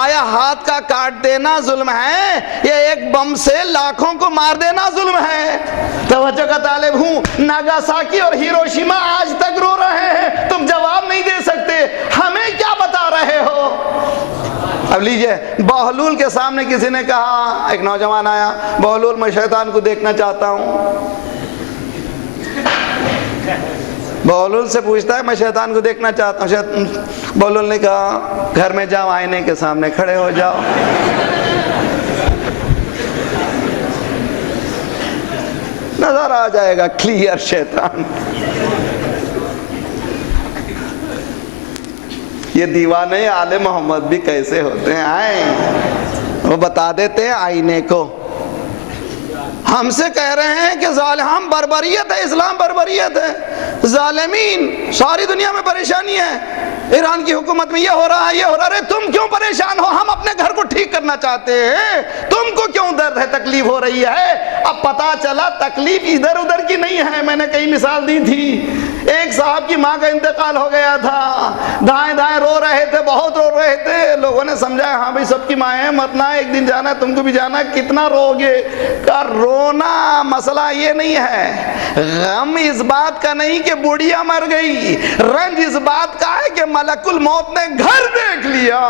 آیا ہاتھ کا کاٹ دینا ظلم ہے یا ایک بم سے لاکھوں کو مار دینا ظلم ہے؟ توجہ کا طالب ہوں. ناگاساکی اور ہیروشیما آج تک رو رہے ہیں, تم جواب نہیں دے سکتے, ہمیں کیا بتا رہے ہو؟ اب لیجئے, بہلول کے سامنے کسی نے کہا, ایک نوجوان آیا, بہلول میں شیطان کو دیکھنا چاہتا ہوں. بہلول سے پوچھتا ہے میں شیطان کو دیکھنا چاہتا ہوں. بہلول نے کہا گھر میں جاؤ, آئینے کے سامنے کھڑے ہو جاؤ, نظر آ جائے گا کلیئر شیطان. یہ دیوانے آل محمد بھی کیسے ہوتے ہیں, آئیں وہ بتا دیتے ہیں آئینے کو. ہم سے کہہ رہے ہیں کہ ہم بربریت ہے, اسلام بربریت ہے, ظالمین ساری دنیا میں پریشانی ہے, ایران کی حکومت میں یہ ہو رہا ہے, یہ ہو رہا ہے. تم کیوں پریشان ہو؟ ہم اپنے گھر کو ٹھیک کرنا چاہتے ہیں, تم کو کیوں درد ہے, تکلیف ہو رہی ہے؟ اب پتا چلا تکلیف ادھر ادھر کی نہیں ہے. میں نے کئی مثال دی تھی, ایک صاحب کی ماں کا انتقال ہو گیا تھا, دائیں دائیں رو رہے تھے, بہت رو رہے تھے. لوگوں نے سمجھایا ہاں بھائی سب کی مائیں ہیں, مت نہ, ایک دن جانا ہے, تم کو بھی جانا ہے, کتنا رو گے. رونا مسئلہ یہ نہیں ہے, غم اس بات کا نہیں کہ بوڑھیا مر گئی, رنج اس بات کا ہے کہ ملک الموت نے گھر دیکھ لیا.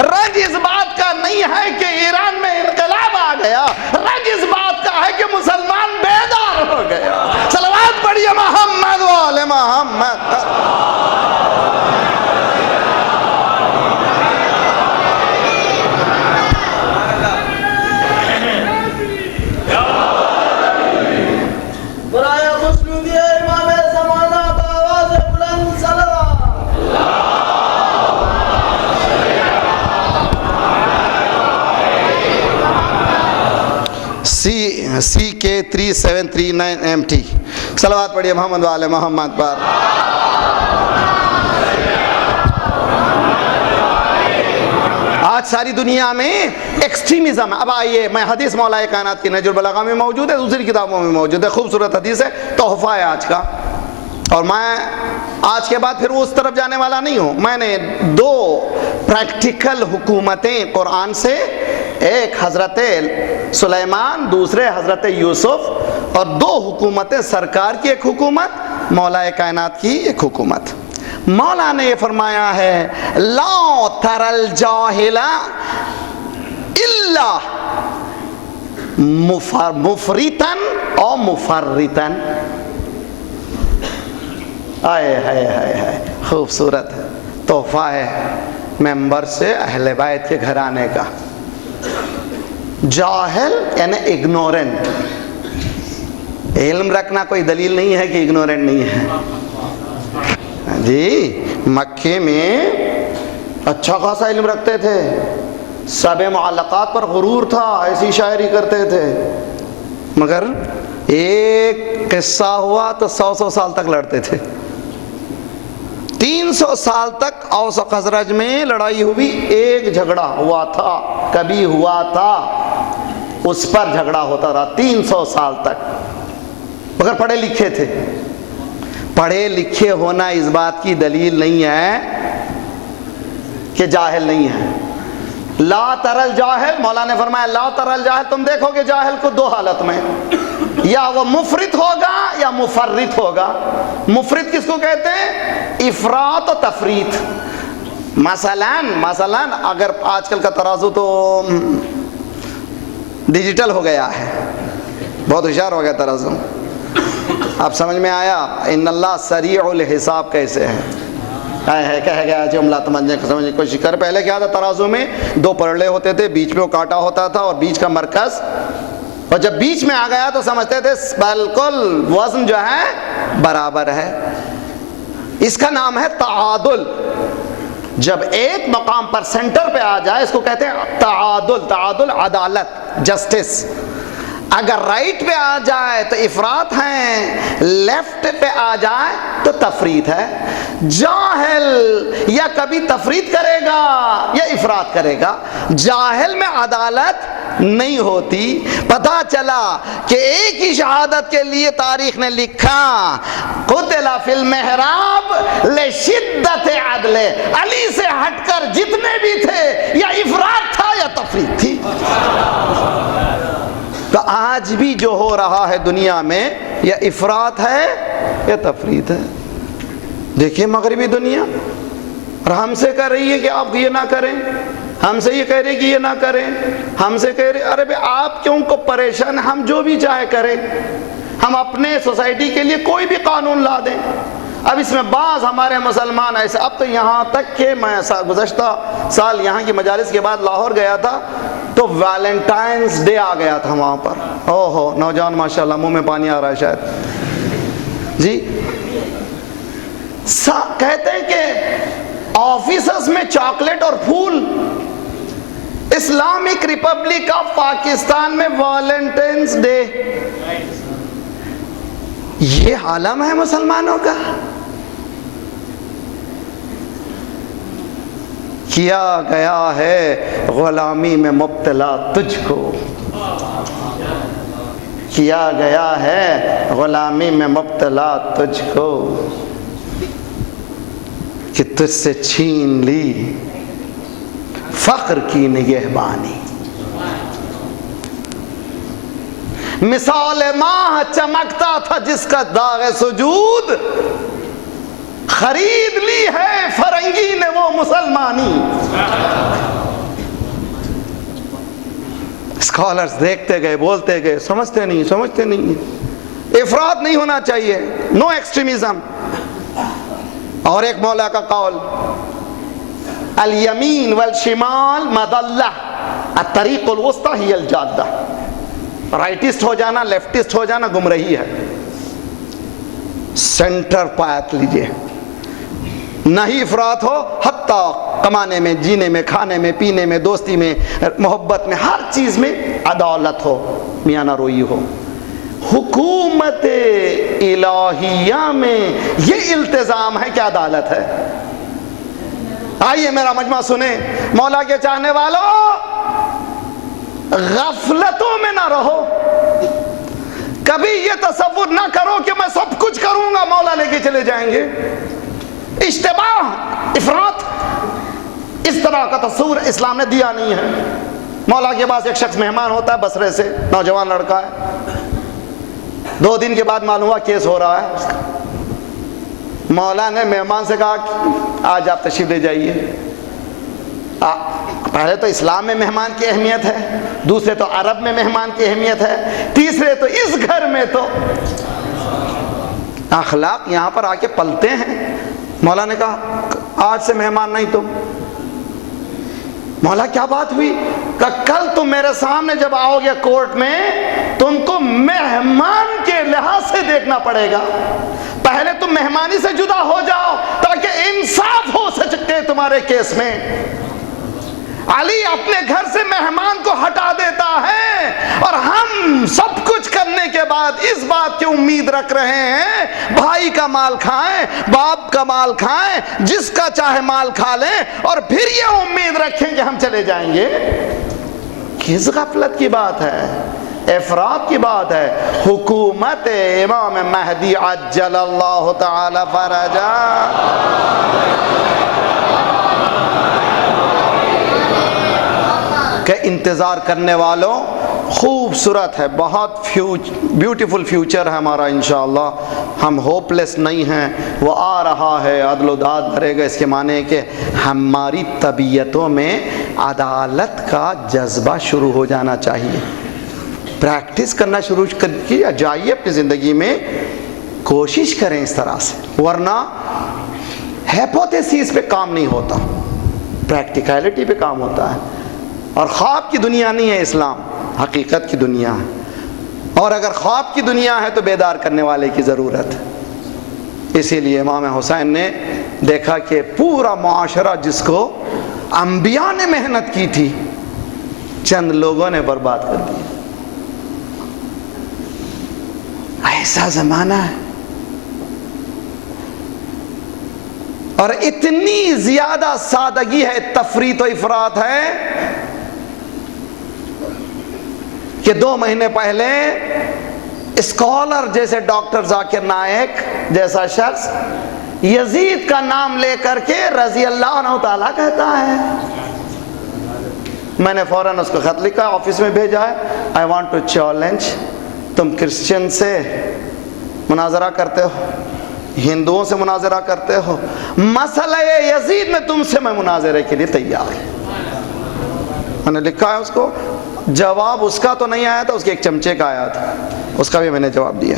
رنج اس بات کا نہیں ہے کہ ایران میں انقلاب آ گیا, رنج اس بات کا ہے کہ مسلمان بیدار ہو گیا. صلوات پڑھیے محمد وآل محمد. CK3739MT. صلوات پڑھیے محمد وآل محمد پر. آج ساری دنیا میں ایکسٹریمزم ہے. اب آئیے, میں حدیث مولا کائنات کی نہج البلاغہ میں موجود ہے, دوسری کتابوں میں موجود ہے, خوبصورت حدیث ہے, تحفہ ہے آج کا. اور میں آج کے بعد پھر اس طرف جانے والا نہیں ہوں. میں نے 2 پریکٹیکل حکومتیں قرآن سے, ایک حضرت سلیمان, دوسرے حضرت یوسف, اور 2 حکومتیں, سرکار کی ایک حکومت, مولا کائنات کی ایک حکومت. مولا نے یہ فرمایا ہے لا تر الجاہل الا مفرطن اور مفرطن. آئے ہائے ہائے ہائے, خوبصورت تحفہ ہے. ممبر سے اہل بیت کے گھرانے کا. جاہل یعنی اگنورنٹ. علم رکھنا کوئی دلیل نہیں ہے کہ اگنورنٹ نہیں ہے جی. مکے میں اچھا خاصا علم رکھتے تھے, سب معلقات پر غرور تھا, ایسی شاعری کرتے تھے, مگر ایک قصہ ہوا تو 100 سال تک لڑتے تھے. 300 سال تک اوس و خزرج میں لڑائی ہوئی, ایک جھگڑا ہوا تھا, کبھی ہوا تھا, اس پر جھگڑا ہوتا رہا 300 سال تک, مگر پڑھے لکھے تھے. پڑھے لکھے ہونا اس بات کی دلیل نہیں ہے کہ جاہل نہیں ہے. لا ترل جاہل, مولا نے فرمایا لا ترل جاہل, تم دیکھو کہ جاہل کو دو حالت میں, یا وہ مفرط ہوگا یا مفرط ہوگا. مفرط کس کو کہتے ہیں؟ افراط و تفریط. مثلا اگر آج کل کا ترازو تو ڈیجیٹل ہو گیا ہے, بہت ہوشیار ہو گیا ترازو. اب سمجھ میں آیا ان اللہ سریع الحساب کیسے ہے. کہہ گیا جملہ سمجھنے کی کوشش کر. پہلے کیا تھا, ترازو میں 2 پرلے ہوتے تھے, بیچ میں وہ کانٹا ہوتا تھا اور بیچ کا مرکز, اور جب بیچ میں آ گیا تو سمجھتے تھے بالکل وزن جو ہے برابر ہے. اس کا نام ہے تعادل. جب ایک مقام پر سینٹر پہ آ جائے اس کو کہتے ہیں تعادل. تعادل عدالت, جسٹس. اگر رائٹ پہ آ جائے تو افراط ہے, لیفٹ پہ آ جائے تو تفریط ہے. جاہل یا کبھی تفریط کرے گا یا افراط کرے گا. جاہل میں عدالت نہیں ہوتی. پتہ چلا کہ ایک ہی شہادت کے لیے تاریخ نے لکھا قتل فی المحراب لشدت عدل. علی سے ہٹ کر جتنے بھی تھے یا افراط تھا یا تفریط تھی. تو آج بھی جو ہو رہا ہے دنیا میں یا افراط ہے یا تفریط ہے. دیکھیے مغربی دنیا, اور ہم سے کہہ رہی ہے کہ آپ یہ نہ کریں, ہم سے یہ کہہ رہے کہ یہ نہ کریں, ہم سے کہہ رہے ارے بھائی آپ کیوں کو پریشان, ہم جو بھی چاہے کریں, ہم اپنے سوسائٹی کے لیے کوئی بھی قانون لا دیں. اب اس میں بعض ہمارے مسلمان ایسے, اب تو یہاں تک کہ میں گزشتہ سال یہاں کی مجالس کے بعد لاہور گیا تھا تو ویلنٹائنس ڈے آ گیا تھا وہاں پر. او ہو نوجوان ماشاءاللہ منہ میں پانی آ رہا ہے شاید جی. کہتے ہیں کہ آفیسز میں چاکلیٹ اور پھول. اسلامک ریپبلک آف پاکستان میں ویلنٹائنس ڈے, یہ عالم ہے مسلمانوں کا. کیا گیا ہے غلامی میں مبتلا تجھ کو, کیا گیا ہے غلامی میں مبتلا تجھ کو, کہ تجھ سے چھین لی فقر کی نگہبانی. مثال ماہ چمکتا تھا جس کا داغ سجود, خرید لی ہے فرنگی نے وہ مسلمانی. اسکالرز دیکھتے گئے, بولتے گئے, سمجھتے نہیں. افراط نہیں ہونا چاہیے, نو ایکسٹریمزم. اور ایک مولا کا قول, الیمین والشمال مضلہ الطریق الوسطی ہی الجادہ. رائٹسٹ ہو جانا, لیفٹسٹ ہو جانا گمراہی ہے. سینٹر پات لیجئے, نہ ہی افراط ہو, حتیٰ کمانے میں, جینے میں, کھانے میں, پینے میں, دوستی میں, محبت میں, ہر چیز میں عدالت ہو, میاں نہ روئی ہو. حکومت الہیہ میں یہ التزام ہے کہ عدالت ہے. آئیے میرا مجمع سنیں, مولا کے چاہنے والوں غفلتوں میں نہ رہو. کبھی یہ تصور نہ کرو کہ میں سب کچھ کروں گا مولا لے کے چلے جائیں گے. اشتباہ, افراط, اس طرح کا تصور اسلام نے دیا نہیں ہے. مولا کے پاس ایک شخص مہمان ہوتا ہے بصرے سے, نوجوان لڑکا ہے. 2 دن کے بعد معلوم ہوا کیس ہو رہا ہے. مولا نے مہمان سے کہا آج آپ تشریف لے جائیے. پہلے تو اسلام میں مہمان کی اہمیت ہے, دوسرے تو عرب میں مہمان کی اہمیت ہے, تیسرے تو اس گھر میں تو اخلاق یہاں پر آ کے پلتے ہیں. مولا نے کہا آج سے مہمان نہیں تم, مولا کیا بات ہوئی؟ کہ کل تم میرے سامنے جب آؤ گے کورٹ میں، تم کو مہمان کے لحاظ سے دیکھنا پڑے گا. پہلے تم مہمانی سے جدا ہو جاؤ تاکہ انصاف ہو سکے تمہارے کیس میں. علی اپنے گھر سے مہمان کو ہٹا دیتا ہے، اور ہم سب کچھ کرنے کے بعد اس بات کی امید رکھ رہے ہیں بھائی کا مال کھائیں، باپ کا مال کھائیں، جس کا چاہے مال کھا لیں، اور پھر یہ امید رکھیں کہ ہم چلے جائیں گے. کس غفلت کی بات ہے، افراط کی بات ہے. حکومت امام مہدی عجل اللہ تعالی فرجہ کہ انتظار کرنے والوں خوبصورت ہے، بہت بیوٹیفل فیوچر ہے ہمارا انشاءاللہ. ہم ہوپ لیس نہیں ہیں، وہ آ رہا ہے، عدل و داد بھرے گا. اس کے معنی ہے کہ ہماری طبیعتوں میں عدالت کا جذبہ شروع ہو جانا چاہیے. پریکٹس کرنا شروع کیجیے، جائیے اپنی زندگی میں، کوشش کریں اس طرح سے، ورنہ ہیپوتھیسس پہ کام نہیں ہوتا، پریکٹیکلٹی پہ کام ہوتا ہے. اور خواب کی دنیا نہیں ہے اسلام، حقیقت کی دنیا ہے. اور اگر خواب کی دنیا ہے تو بیدار کرنے والے کی ضرورت ہے. اسی لیے امام حسین نے دیکھا کہ پورا معاشرہ جس کو انبیاء نے محنت کی تھی، چند لوگوں نے برباد کر دیا. ایسا زمانہ ہے، اور اتنی زیادہ سادگی ہے، تفریط و افراط ہے کہ 2 مہینے پہلے اسکالر جیسے ڈاکٹر ذاکر نائک جیسا شخص یزید کا نام لے کر کے رضی اللہ عنہ تعالیٰ کہتا ہے. میں نے فوراً اس کو خط لکھا، آفس میں بھیجا ہے. I want to challenge، تم کرسچن سے مناظرہ کرتے ہو، ہندوؤں سے مناظرہ کرتے ہو، مسئلہ یزید میں تم سے میں مناظرے کے لیے تیار ہوں. میں نے لکھا ہے اس کو. جواب اس کا تو نہیں آیا تھا، اس کے ایک چمچے کا آیا تھا، اس کا بھی میں نے جواب دیا.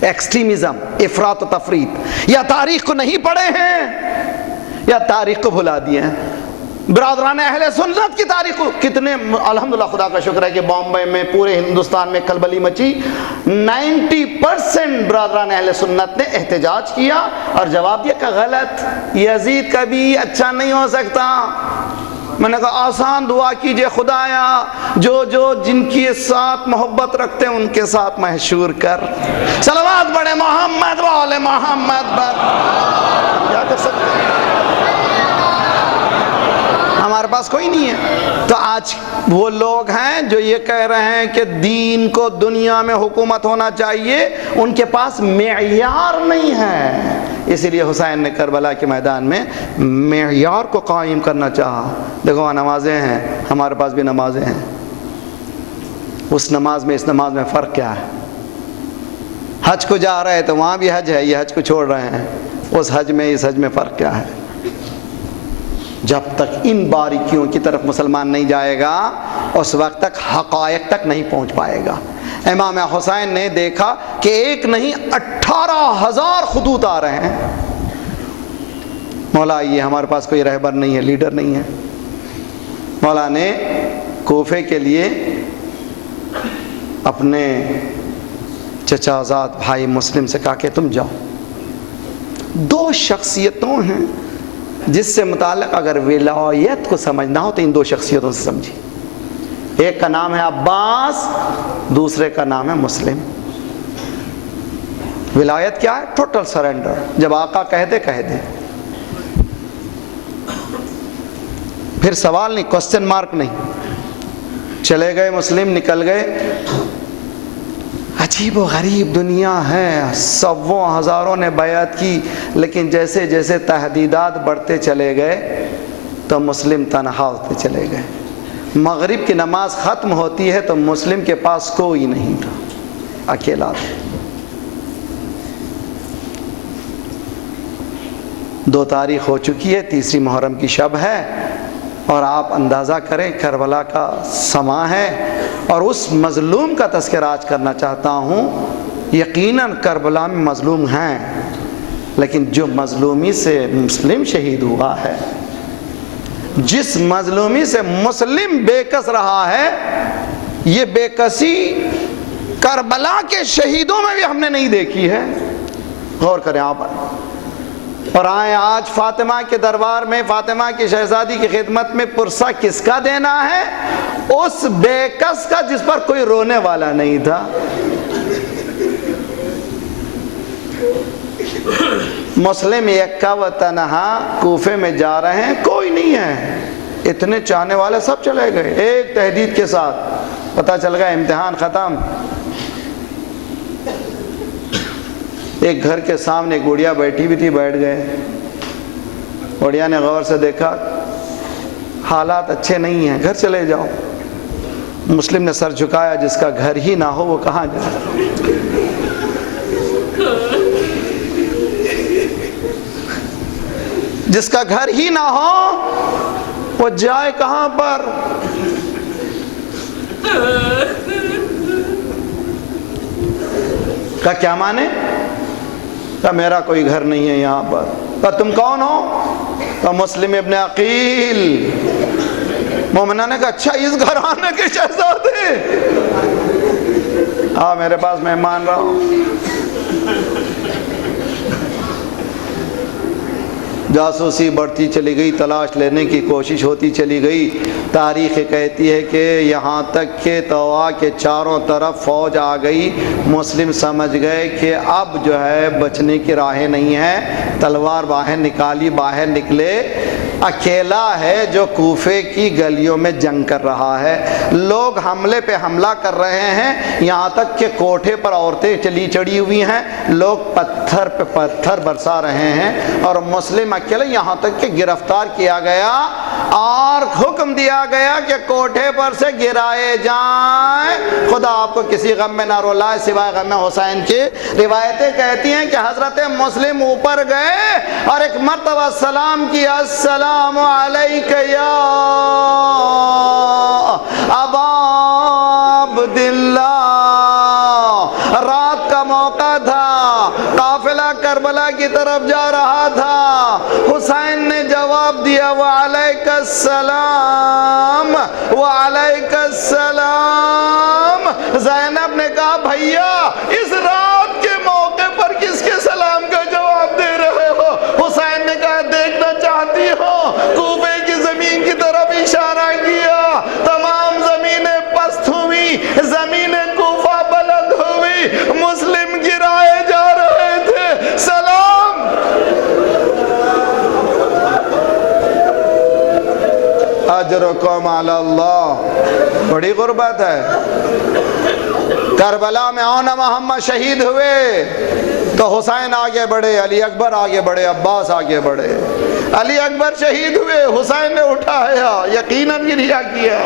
ایکسٹریمزم، افراط و تفریط، یا تاریخ کو نہیں پڑھے ہیں یا تاریخ کو بھلا دیے ہیں. برادران اہل سنت کی تاریخ کو کتنے، الحمدللہ خدا کا شکر ہے کہ بامبے میں پورے ہندوستان میں کھلبلی مچی. 90% برادران اہل سنت نے احتجاج کیا اور جواب دیا کہ غلط، یزید کبھی اچھا نہیں ہو سکتا. میں نے کہا آسان دعا کیجئے خدایا، جو جن کے ساتھ محبت رکھتے ہیں ان کے ساتھ محشور کر. صلوات پڑھے محمد و آل محمد پر. کیا کر سکتے ہیں، ہمارے پاس کوئی نہیں ہے. تو آج وہ لوگ ہیں جو یہ کہہ رہے ہیں کہ دین کو دنیا میں حکومت ہونا چاہیے، ان کے پاس معیار نہیں ہے. اسی لیے حسین نے کربلا کے میدان میں معیار کو قائم کرنا چاہا. دیکھو وہاں نمازیں ہیں، ہمارے پاس بھی نمازیں ہیں. اس نماز میں اس نماز میں فرق کیا ہے؟ حج کو جا رہے تو وہاں بھی حج ہے، یہ حج کو چھوڑ رہے ہیں. اس حج میں اس حج میں فرق کیا ہے؟ جب تک ان باریکیوں کی طرف مسلمان نہیں جائے گا اس وقت تک حقائق تک نہیں پہنچ پائے گا. امام حسین نے دیکھا کہ ایک نہیں 18,000 خطوط آ رہے ہیں. مولا یہ ہمارے پاس کوئی رہبر نہیں ہے، لیڈر نہیں ہے. مولا نے کوفے کے لیے اپنے چچا زاد بھائی مسلم سے کہا کہ تم جاؤ. 2 شخصیتوں ہیں جس سے متعلق اگر ولایت کو سمجھنا ہو تو ان 2 شخصیتوں سے سمجھی. ایک کا نام ہے عباس، دوسرے کا نام ہے مسلم. ولایت کیا ہے؟ Total surrender. جب آقا کہہ دے کہہ دے، پھر سوال نہیں، کوسچن مارک نہیں. چلے گئے مسلم، نکل گئے. عجیب و غریب دنیا ہے، 100,000 نے بیعت کی، لیکن جیسے جیسے تحدیدات بڑھتے چلے گئے تو مسلم تنہا ہوتے چلے گئے. مغرب کی نماز ختم ہوتی ہے تو مسلم کے پاس کوئی نہیں تھا، اکیلا تھا. 2 تاریخ ہو چکی ہے، 3 محرم کی شب ہے، اور آپ اندازہ کریں کربلا کا سما ہے. اور اس مظلوم کا تذکرہ آج کرنا چاہتا ہوں. یقیناً کربلا میں مظلوم ہیں، لیکن جو مظلومی سے مسلم شہید ہوا ہے، جس مظلومی سے مسلم بے کس رہا ہے، یہ بے کسی کربلا کے شہیدوں میں بھی ہم نے نہیں دیکھی ہے۔ غور کریں آپ، اور آئیں آج فاطمہ کے دربار میں، فاطمہ کی شہزادی کی خدمت میں پرسہ کس کا دینا ہے؟ اس بے کس کا جس پر کوئی رونے والا نہیں تھا۔ مسلم یکا و تنہا کوفے میں جا رہے ہیں، کوئی نہیں ہے، اتنے چاہنے والے سب چلے گئے ایک تحدید کے ساتھ۔ پتہ چل گیا امتحان ختم۔ ایک گھر کے سامنے ایک بڑھیا بیٹھی بھی تھی، بیٹھ گئے۔ بڑھیا نے غور سے دیکھا حالات اچھے نہیں ہیں، گھر چلے جاؤ۔ مسلم نے سر جھکایا، جس کا گھر ہی نہ ہو وہ کہاں جائے؟ جس کا گھر ہی نہ ہو وہ جائے کہاں پر؟ کا کیا مانے؟ کہ میرا کوئی گھر نہیں ہے یہاں پر۔ کہ تم کون ہو؟ کہ مسلم ابن عقیل۔ مومنہ نے کہا اچھا اس گھرانے کے شہزادے، میرے پاس مہمان رہو۔ جاسوسی بڑھتی چلی گئی، تلاش لینے کی کوشش ہوتی چلی گئی۔ تاریخ کہتی ہے کہ یہاں تک کہ طوا کے چاروں طرف فوج آ گئی۔ مسلم سمجھ گئے کہ اب جو ہے بچنے کی راہیں نہیں ہیں، تلوار باہر نکالی، باہر نکلے۔ اکیلا ہے جو کوفے کی گلیوں میں جنگ کر رہا ہے، لوگ حملے پہ حملہ کر رہے ہیں، یہاں تک کہ کوٹھے پر عورتیں چڑھی ہوئی ہیں، لوگ پتھر پہ پتھر برسا رہے ہیں، اور مسلم اکیلے، یہاں تک کہ گرفتار کیا گیا اور حکم دیا گیا کہ کوٹھے پر سے گرائے جائیں۔ خدا آپ کو کسی غم میں نہ رولائے سوائے غم حسین کی۔ روایتیں کہتی ہیں کہ حضرت مسلم اوپر گئے اور ایک مرتبہ سلام کیا، السلام علیک یا ابا عبداللہ۔ رات کا موقع تھا، قافلہ کربلا کی طرف جا رہا تھا۔ حسین نے جواب دیا وعلیک السلام وعلیک السلام۔ زینب نے کہا بھیا اس رات کے موقع پر کس کے سلام کا جواب دے رہے ہو؟ حسین نے کہا دیکھنا چاہتی ہو؟ کوفے کی زمین کی طرف اشارہ کیا، تمام زمینیں پست ہوئی، زمین کوفہ بلند ہوئی، مسلم گرائے جا رہے تھے۔ سلام۔ اجرکم علی اللہ۔ بڑی غربت ہے۔ کربلا میں اونا محمد شہید ہوئے تو حسین آگے بڑھے، علی اکبر آگے بڑھے، عباس آگے بڑھے۔ علی اکبر شہید ہوئے، حسین نے اٹھایا، یقیناً گریا کیا۔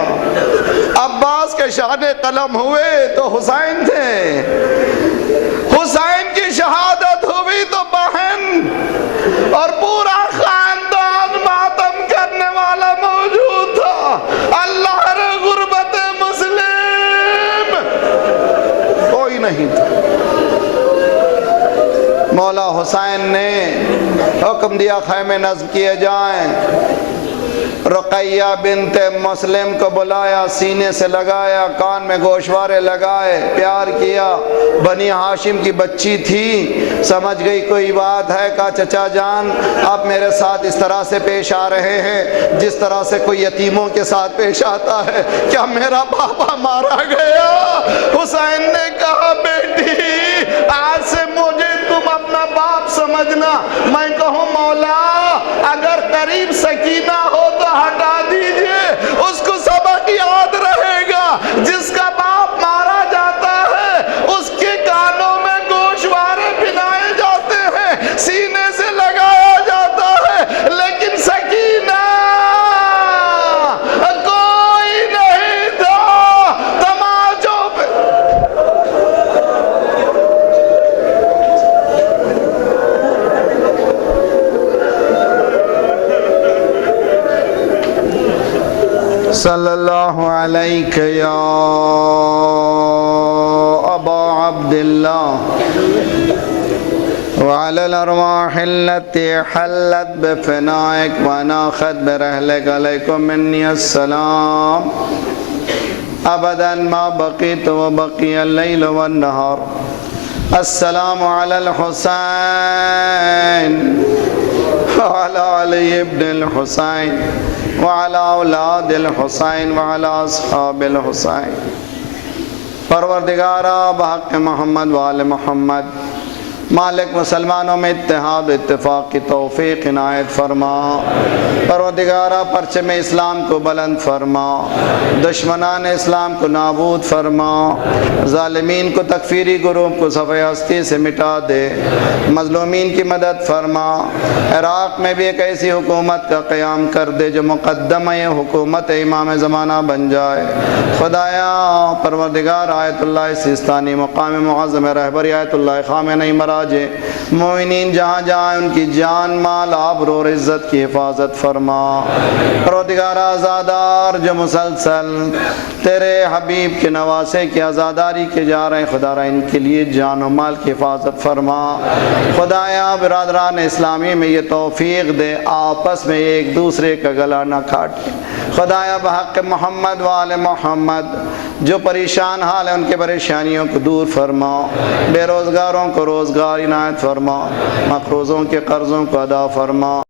عباس کے شان قلم ہوئے تو حسین تھے۔ حسین کی شہادت ہوئی تو بہن اور پورا خاندان ماتم کرنے والا موجود تھا۔ اللہ رے غربت مسلم کوئی نہیں تھا۔ مولا حسین نے حکم دیا خیمے نصب کیے جائیں۔ رقیہ بنت مسلم کو بلایا، سینے سے لگایا، کان میں گوشوارے لگائے، پیار کیا۔ بنی ہاشم کی بچی تھی، سمجھ گئی کوئی بات ہے۔ کہا چچا جان آپ میرے ساتھ اس طرح سے پیش آ رہے ہیں جس طرح سے کوئی یتیموں کے ساتھ پیش آتا ہے، کیا میرا پاپا مارا گیا؟ حسین نے کہا بیٹی آج سے مجھے تم اپنا باپ سمجھنا۔ میں کہوں مولا اگر قریب سکینہ ہو تو ہٹا دیجئے، اس کو سبق یاد رہے گا۔ جس کا باپ مارا جاتا ہے اس کے کانوں میں گوشوارے پہنائے جاتے ہیں، سینے سے لگایا جاتا ہے، لیکن سکینہ کوئی نہیں تھا۔ تماچوں پہ صلی اللہ علیہ یا ابا عبداللہ۔ وعلى الأرواح التي حلت بفنائك وناخت برحلك عليكم مني السلام أبدا ما بقيت وبقي الليل والنهار. السلام على الحسين وعلى علي بن الحسين وعلى أولاد الحسين وعلى أصحاب الحسين. پروردگارا بحق محمد وآل محمد مالک مسلمانوں میں اتحاد و اتفاق کی توفیق عنایت فرما. پروردگارا پرچم اسلام کو بلند فرما، دشمنان اسلام کو نابود فرما، ظالمین کو تکفیری گروہ کو صفحہ ہستی سے مٹا دے، مظلومین کی مدد فرما. عراق میں بھی ایک ایسی حکومت کا قیام کر دے جو مقدمہ حکومت امام زمانہ بن جائے. خدایا پروردگار آیت اللہ سیستانی مقام معظم رہبری آیت اللہ خامنئی مراجع مومنین جہاں جہاں ان کی جان مال آبرو اور عزت کی حفاظت فرما. پروردگار آزادار جو مسلسل تیرے حبیب کے نواسے کی آزاداری کے جا رہے ہیں، خدا را ان کے لیے جان و مال کی حفاظت فرما. خدایا برادران اسلامی میں یہ توفیق دے آپس میں ایک دوسرے کا گلا نہ کاٹے. خدایا بحق محمد وآل محمد جو پریشان حال ہیں ان کے پریشانیوں کو دور فرما، بے روزگاروں کو روزگار عنایت فرما، مقروضوں کے قرضوں کو ادا فرما.